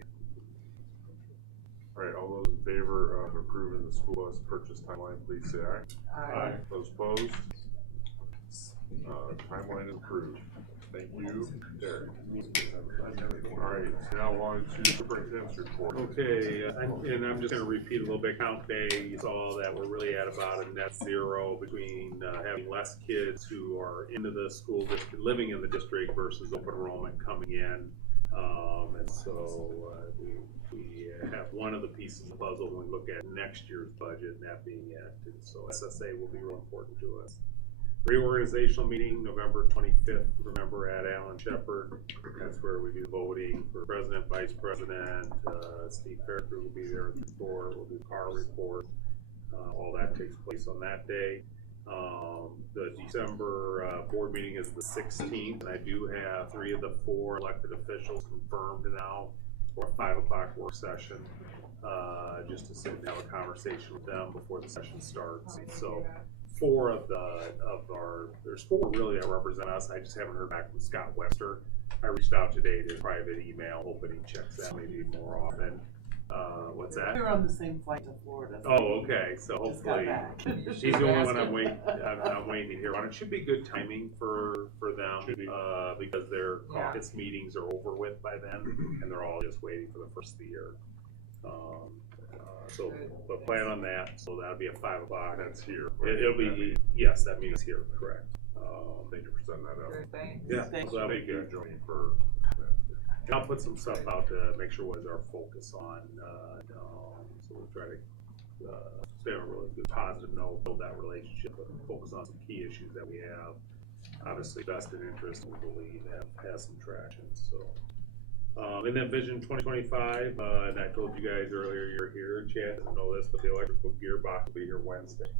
Alright, all those in favor of approving the school bus purchase timeline, please say aye. Aye. Those opposed? Timeline is approved. Thank you, Derek. Alright, now on to superintendent's report. Okay, and I'm just gonna repeat a little bit. Count day, you saw that we're really at about a net zero between having less kids who are into the school district, living in the district versus open enrollment coming in. And so we have one of the pieces of the puzzle when we look at next year's budget, and that being it. And so SSA will be real important to us. Reorganizational meeting, November 25th, remember, at Alan Shepard. That's where we do voting for president, vice president. Steve Faircrew will be there at the floor. We'll do car report. All that takes place on that day. The December board meeting is the 16th, and I do have 3 of the 4 elected officials confirmed now for a 5 o'clock work session, just to sit and have a conversation with them before the session starts. So 4 of there's 4 really that represent us. I just haven't heard back from Scott Webster. I reached out today to his private email, hoping he checks that maybe more often. What's that? We were on the same flight to Florida. Oh, okay, so Just got hopefully, back. he's the only one I'm waiting to hear on. It should be good timing for them, because their caucus meetings are over with by then, and they're all just waiting for the first of the year. But plan on that, so that'll be at 5 o'clock. That's here. It'll be, yes, that means here, correct. Thank you for setting that up. Good, thanks. Yeah, Thank so that'll be you, good. Joni, for And I'll put some stuff out to make sure what is our focus on, so we'll try to stay on a really good positive note, build that relationship, but focus on some key issues that we have. Obviously, vested interest, we believe, has some traction, so. And then Vision 2025, and I told you guys earlier, you're here, Chad doesn't know this, but the electrical gearbox will be here Wednesday.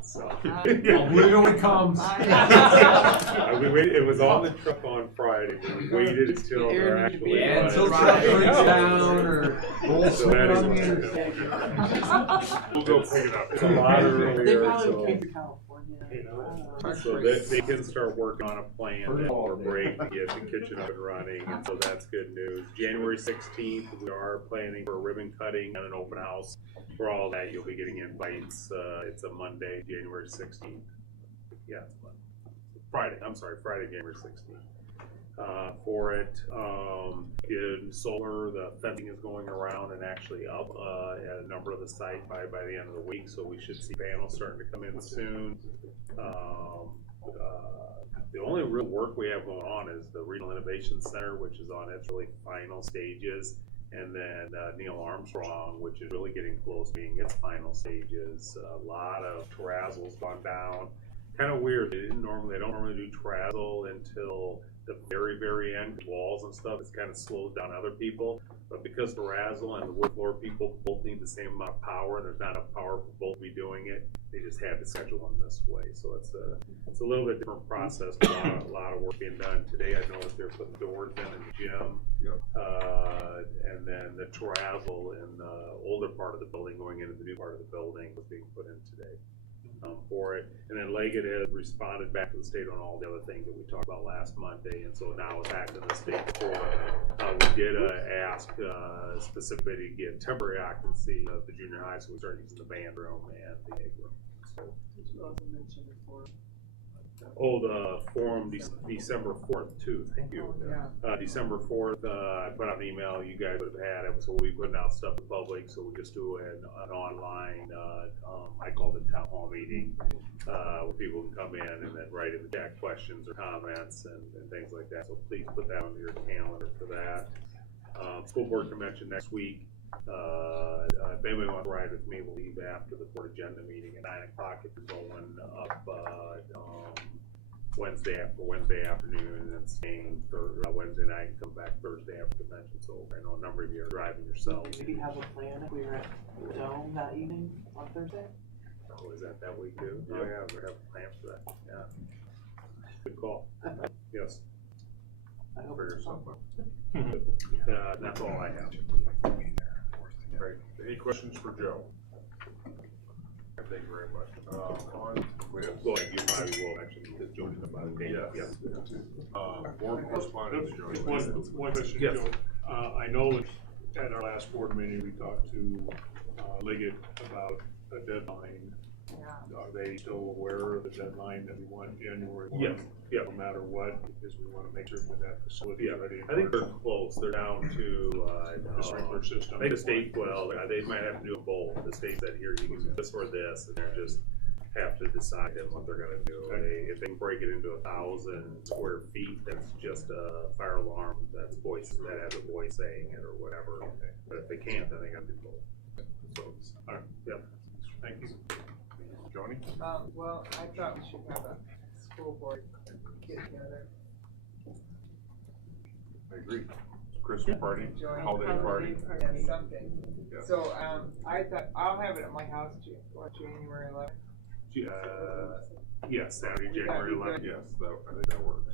So. When it comes. We waited, it was on the truck on Friday, we waited until they're actually. Yeah, until truck breaks down or rolls So that is on what the we're interstate. doing. We'll go pick it up. It's a lot earlier, They probably so. came to California. So they can start working on a plan for break to get the kitchen up and running, and so that's good news. January 16th, we are planning for a ribbon cutting and an open house. For all that, you'll be getting invites. It's a Monday, January 16th. Yeah, it's Monday. Friday, January 16th. For it, in solar, the fencing is going around and actually up at a number of the sites by the end of the week, so we should see panels starting to come in soon. The only real work we have going on is the Regional Innovation Center, which is on its really final stages. And then Neil Armstrong, which is really getting close to being its final stages. A lot of terrazzo's gone down. Kind of weird. They don't normally do terrazzo until the very, very end. Walls and stuff, it's kind of slows down other people. But because terrazzo and the wood floor people both need the same amount of power, and there's not enough power for both to be doing it, they just had to schedule them this way. So it's a little bit different process. But a lot of work being done today. I know that they're putting doors in the gym. Yep. And then the terrazzo in the older part of the building going into the new part of the building was being put in today for it. And then Leggett has responded back to the state on all the other things that we talked about last Monday, and so now it's back to the state court. We did ask specifically to get temporary occupancy of the junior high, so we started using the band room and the egg room. So, Did you also mention the forum? oh, the forum December 4th too. Thank you. December 4th, I put out an email. You guys would have had it, so we'll be putting out stuff to the public. So we just do an online, I call it a town hall meeting, where people can come in and then write in the chat questions or comments and things like that. So please put that on your calendar for that. School board convention next week. If anybody wants to ride with me, we'll leave after the board agenda meeting at 9 o'clock. It's going up Wednesday afternoon, and then staying for Wednesday night and come back Thursday after convention. So I know a number of you are driving yourselves. Maybe have a plan if we were at Dome that evening on Thursday? Oh, is that week too? Yeah. Oh yeah, we have plans for that. Yeah. Good call. Yes. I hope For it's yourself. That's all I have. Right. Any questions for Joe? Thank you very much. Go ahead, you probably will actually, because Joe did about a data. Yes. Board correspondence, Joe. Just one question, Yes. Joe. I know that at our last board meeting, we talked to Liggett about a deadline. Are they still aware of the deadline that we want January 1? Yeah. No matter what, because we want to make sure that facility is ready. I think they're close. They're down to The sprinkler system. I think the state, well, they might have to do both. The state said, here, you can do this or this, and they just have to decide what they're gonna do. If they can break it into 1,000 square feet, that's just a fire alarm, that has a voice saying it or whatever. But if they can't, then they gotta do both. So, all right, yep. Thank you. Johnny? Well, I thought we should have a school board get together. I agree. Christmas party, Join holiday party. Yeah, something. Yes. So, I thought, I'll have it at my house, January 11th. Yes, Saturday, January 11th. Yes, I think that works.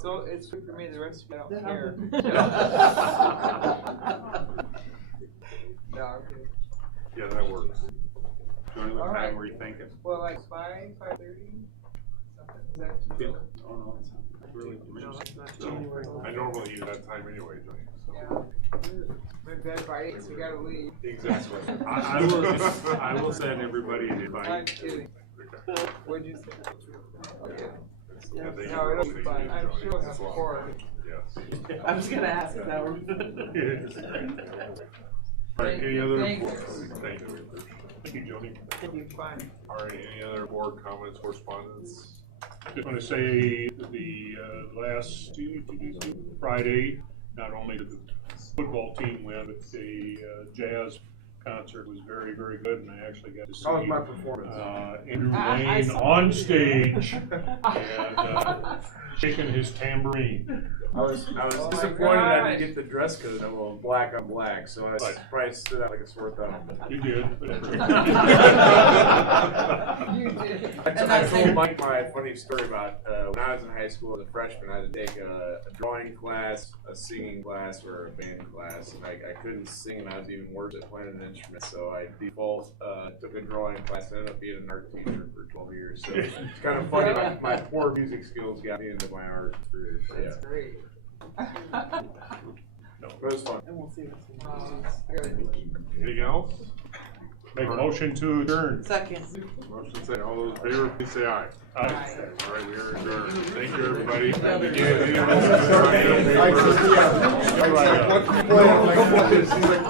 So it's good for me, the rest of you don't care. No, I'm kidding. Yeah, that works. Johnny, what All right. time were you thinking? Well, like 5:30? Something, is that too Yeah. late? Oh, no, it's really. No, that's not So, January. I normally use that time anyway, Johnny. Yeah. We're in bed by 8, so we gotta leave. Exactly. I will send everybody an invite. I'm kidding. What'd you say? Okay. Yeah, they No, it'll be usually fine. do, I'm Johnny. sure we'll have That's long. four. Yes. I was gonna ask if that were. All right, any other? Thanks. Thank you. Thank you, Jody. It'll be fine. All right, any other board comments, correspondence? Just want to say the last Friday, not only did the football team win, but the jazz concert was very, very good, and I actually got to see How was my performance? Andrew I Lane saw on it. stage and shaking his tambourine. I was Oh my disappointed I gosh. didn't get the dress code. I'm on black on black, so I Right. probably stood out like a sore thumb. You did. But You did. I told Mike my funny story about when I was in high school as a freshman. I had to take a drawing class, a singing class, or a band class, and I couldn't sing, and I was even worse at playing an instrument. So I default took a drawing class and ended up being an art teacher for 12 years. So it's kind of funny. My poor music skills got me into my art career. So, That's great. but it was fun. And we'll see what's Good. Anything else? Make a motion to adjourn. Second. Motion say, all those in favor, please say aye. Aye. All right, we are adjourned. Thank you, everybody. Thank you. Any of us- Like, what you play? I'm like, what is he like?